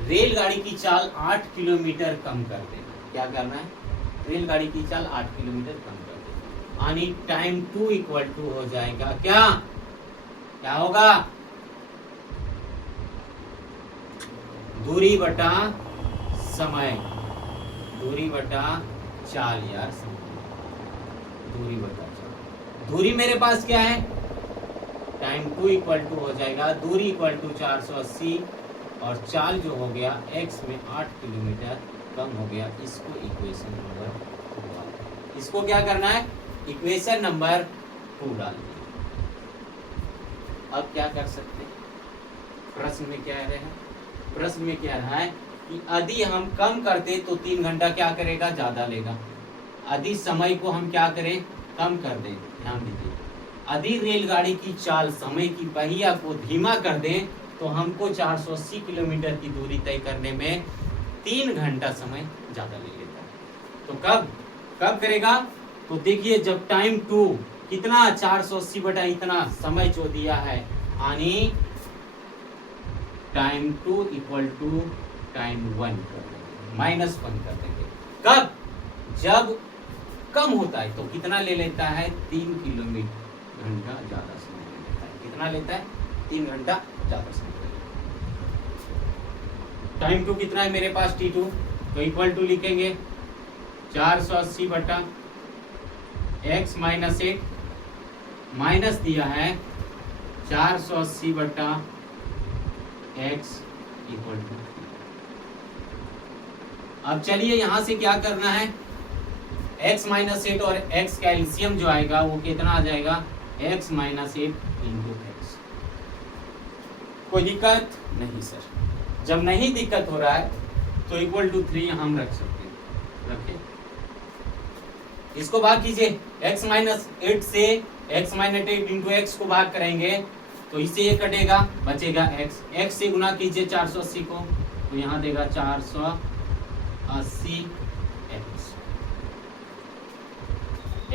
रेलगाड़ी की चाल 8 किलोमीटर कम कर दे। क्या करना है? रेलगाड़ी की चाल 8 किलोमीटर कम कर दे, यानी टाइम 2 इक्वल टू हो जाएगा क्या होगा? दूरी बटा समय, दूरी बटा चाल यार, दूरी बटा चाल। दूरी मेरे पास क्या है? टाइम 2 इक्वल टू हो जाएगा दूरी इक्वल टू 480 और चाल जो हो गया x में 8 किलोमीटर कम हो गया। इसको इक्वेशन नंबर 2, इसको क्या करना है? इक्वेशन नंबर 2 डाल दिया। अब क्या कर सकते हैं? प्रश्न में क्या है? प्रश्न में क्या रहा है कि यदि हम कम करते तो 3 घंटा क्या करेगा? ज्यादा लेगा। यदि समय को हम क्या करें? कम कर दें। ध्यान दीजिए, यदि रेलगाड़ी की चाल समय की पहिया को धीमा कर दें तो हमको 480 किलोमीटर की दूरी तय करने में 3 घंटा समय ज्यादा ले लेता है। तो कब करेगा? तो देखिए, जब टाइम 2 कितना 480 बटा इतना समय जो दिया है, यानी टाइम 2 इक्वल टू टाइम 1 कर देंगे, -1 कर देंगे। कब? जब कम होता है तो कितना ले लेता है? 3 किलोमीटर घंटा ज्यादा समय ले लेता है। कितना लेता है? 3 घंटा ज्यादा समय। टाइम 2 कितना है मेरे पास? T2, तो इक्वल टू लिखेंगे 480 बटा x माइनस 8 माइनस दिया है 480 बटा x इक्वल टू। अब चलिए यहां से क्या करना है? x माइनस 8 और x का एलसीएम जो आएगा वो कितना आ जाएगा? x minus 8 into x. कोई दिक्कत नहीं सर? जब नहीं दिक्कत हो रहा है तो इक्वल टू 3 हम रख सकते हैं। रखें, इसको भाग कीजिए। x माइनस 8 से x माइनस 8 इंटू एक्स को भाग करेंगे तो इससे ये कटेगा, बचेगा x। x से गुना कीजिए 480 को, तो यहाँ देगा 480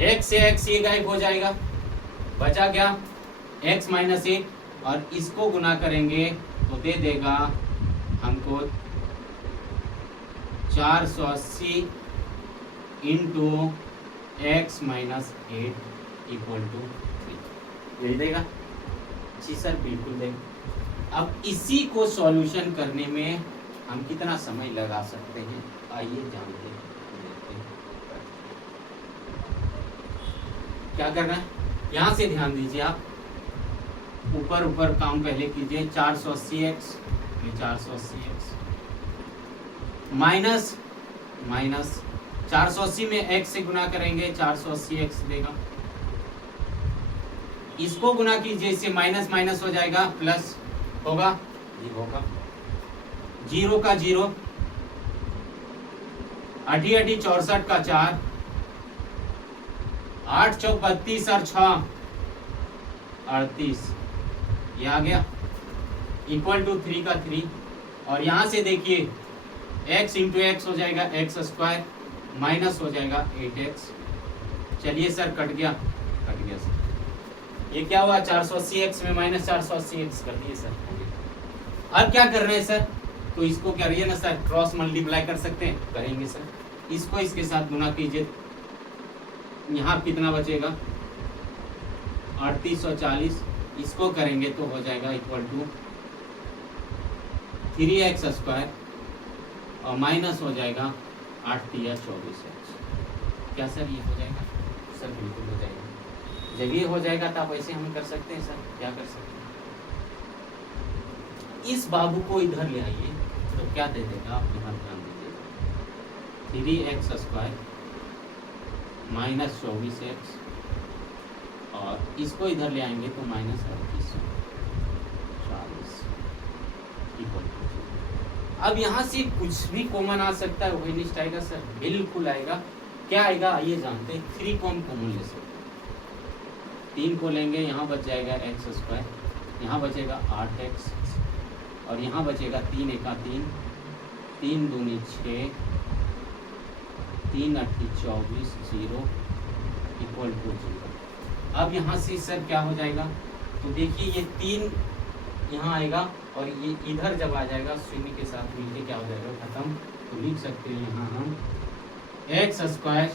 x से x ये गायब हो जाएगा, बचा क्या? x माइनस 8 और इसको गुना करेंगे तो दे देगा हमको 480 into x minus 8 equal to 3 यही देगा। जी सर बिल्कुल देगा। अब इसी को सॉल्यूशन करने में हम कितना समय लगा सकते हैं, आइए जानते हैं। क्या करना है? यहाँ से ध्यान दीजिए आप, ऊपर काम पहले कीजिए। 480x 480x माइनस 480 में x से गुना करेंगे 480x देगा। इसको गुना कीजिए, इससे माइनस माइनस हो जाएगा, प्लस होगा, ये होगा। 0 का 0, 8 64 का 4, 8 चौक 32 और 6 38, ये आ गया इक्वल टू 3 का 3। और यहाँ से देखिए x इंटू एक्स हो जाएगा x स्क्वायर, माइनस हो जाएगा 8x। चलिए सर कट गया सर। ये क्या हुआ? 480x में माइनस 480x कर दिए सर। अब क्या कर रहे हैं सर? तो इसको करिए ना सर, क्रॉस मल्टीप्लाई कर सकते हैं, करेंगे सर। इसको इसके साथ गुना कीजिए, यहाँ कितना बचेगा? 3840। इसको करेंगे तो हो जाएगा इक्वल टू 3x स्क्वायर और माइनस हो जाएगा 8 या 24x। क्या सर ये हो जाएगा? सर बिल्कुल हो जाएगा। जब ये हो जाएगा तब ऐसे हम कर सकते हैं सर। क्या कर सकते हैं? इस बाबू को इधर ले आइए तो क्या दे देगा? आप यहाँ ध्यान दीजिएगा, 3x स्क्वायर माइनस 24x और इसको इधर ले आएंगे तो माइनस 3840 इक्वल टू। अब यहाँ से कुछ भी कॉमन आ सकता है, वही लिस्ट आएगा सर? बिल्कुल आएगा। क्या आएगा आइए जानते हैं। 3 को हम कॉमन ले सकते हैं, 3 को लेंगे, यहाँ बच जाएगा x स्क्वायर, यहाँ बचेगा 8x और यहाँ बचेगा 3 एका 3, 3 दूनी 6, 3 अट्ठी 24, 0 इक्वल टू 0। अब यहाँ से सर क्या हो जाएगा, तो देखिए ये 3 यहाँ आएगा और ये इधर जब आ जाएगा शून्य के साथ मिलके क्या हो जाएगा, खत्म। तो लिख सकते हैं यहाँ हम x square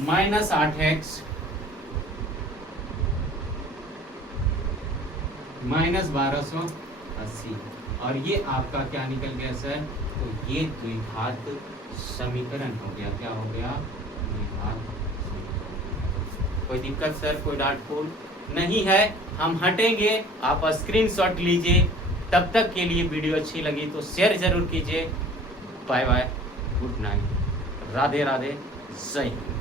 minus 8x minus 1280, और ये आपका क्या निकल गया सर, तो ये द्विघात समीकरण हो गया। क्या हो गया, द्विघात समीकरण। कोई दिक्कत सर, कोई डांट फूल नहीं है। हम हटेंगे, आप स्क्रीनशॉट लीजिए। तब तक के लिए वीडियो अच्छी लगी तो शेयर जरूर कीजिए। Bye bye, good night, Radhe Radhe, जय हिंद।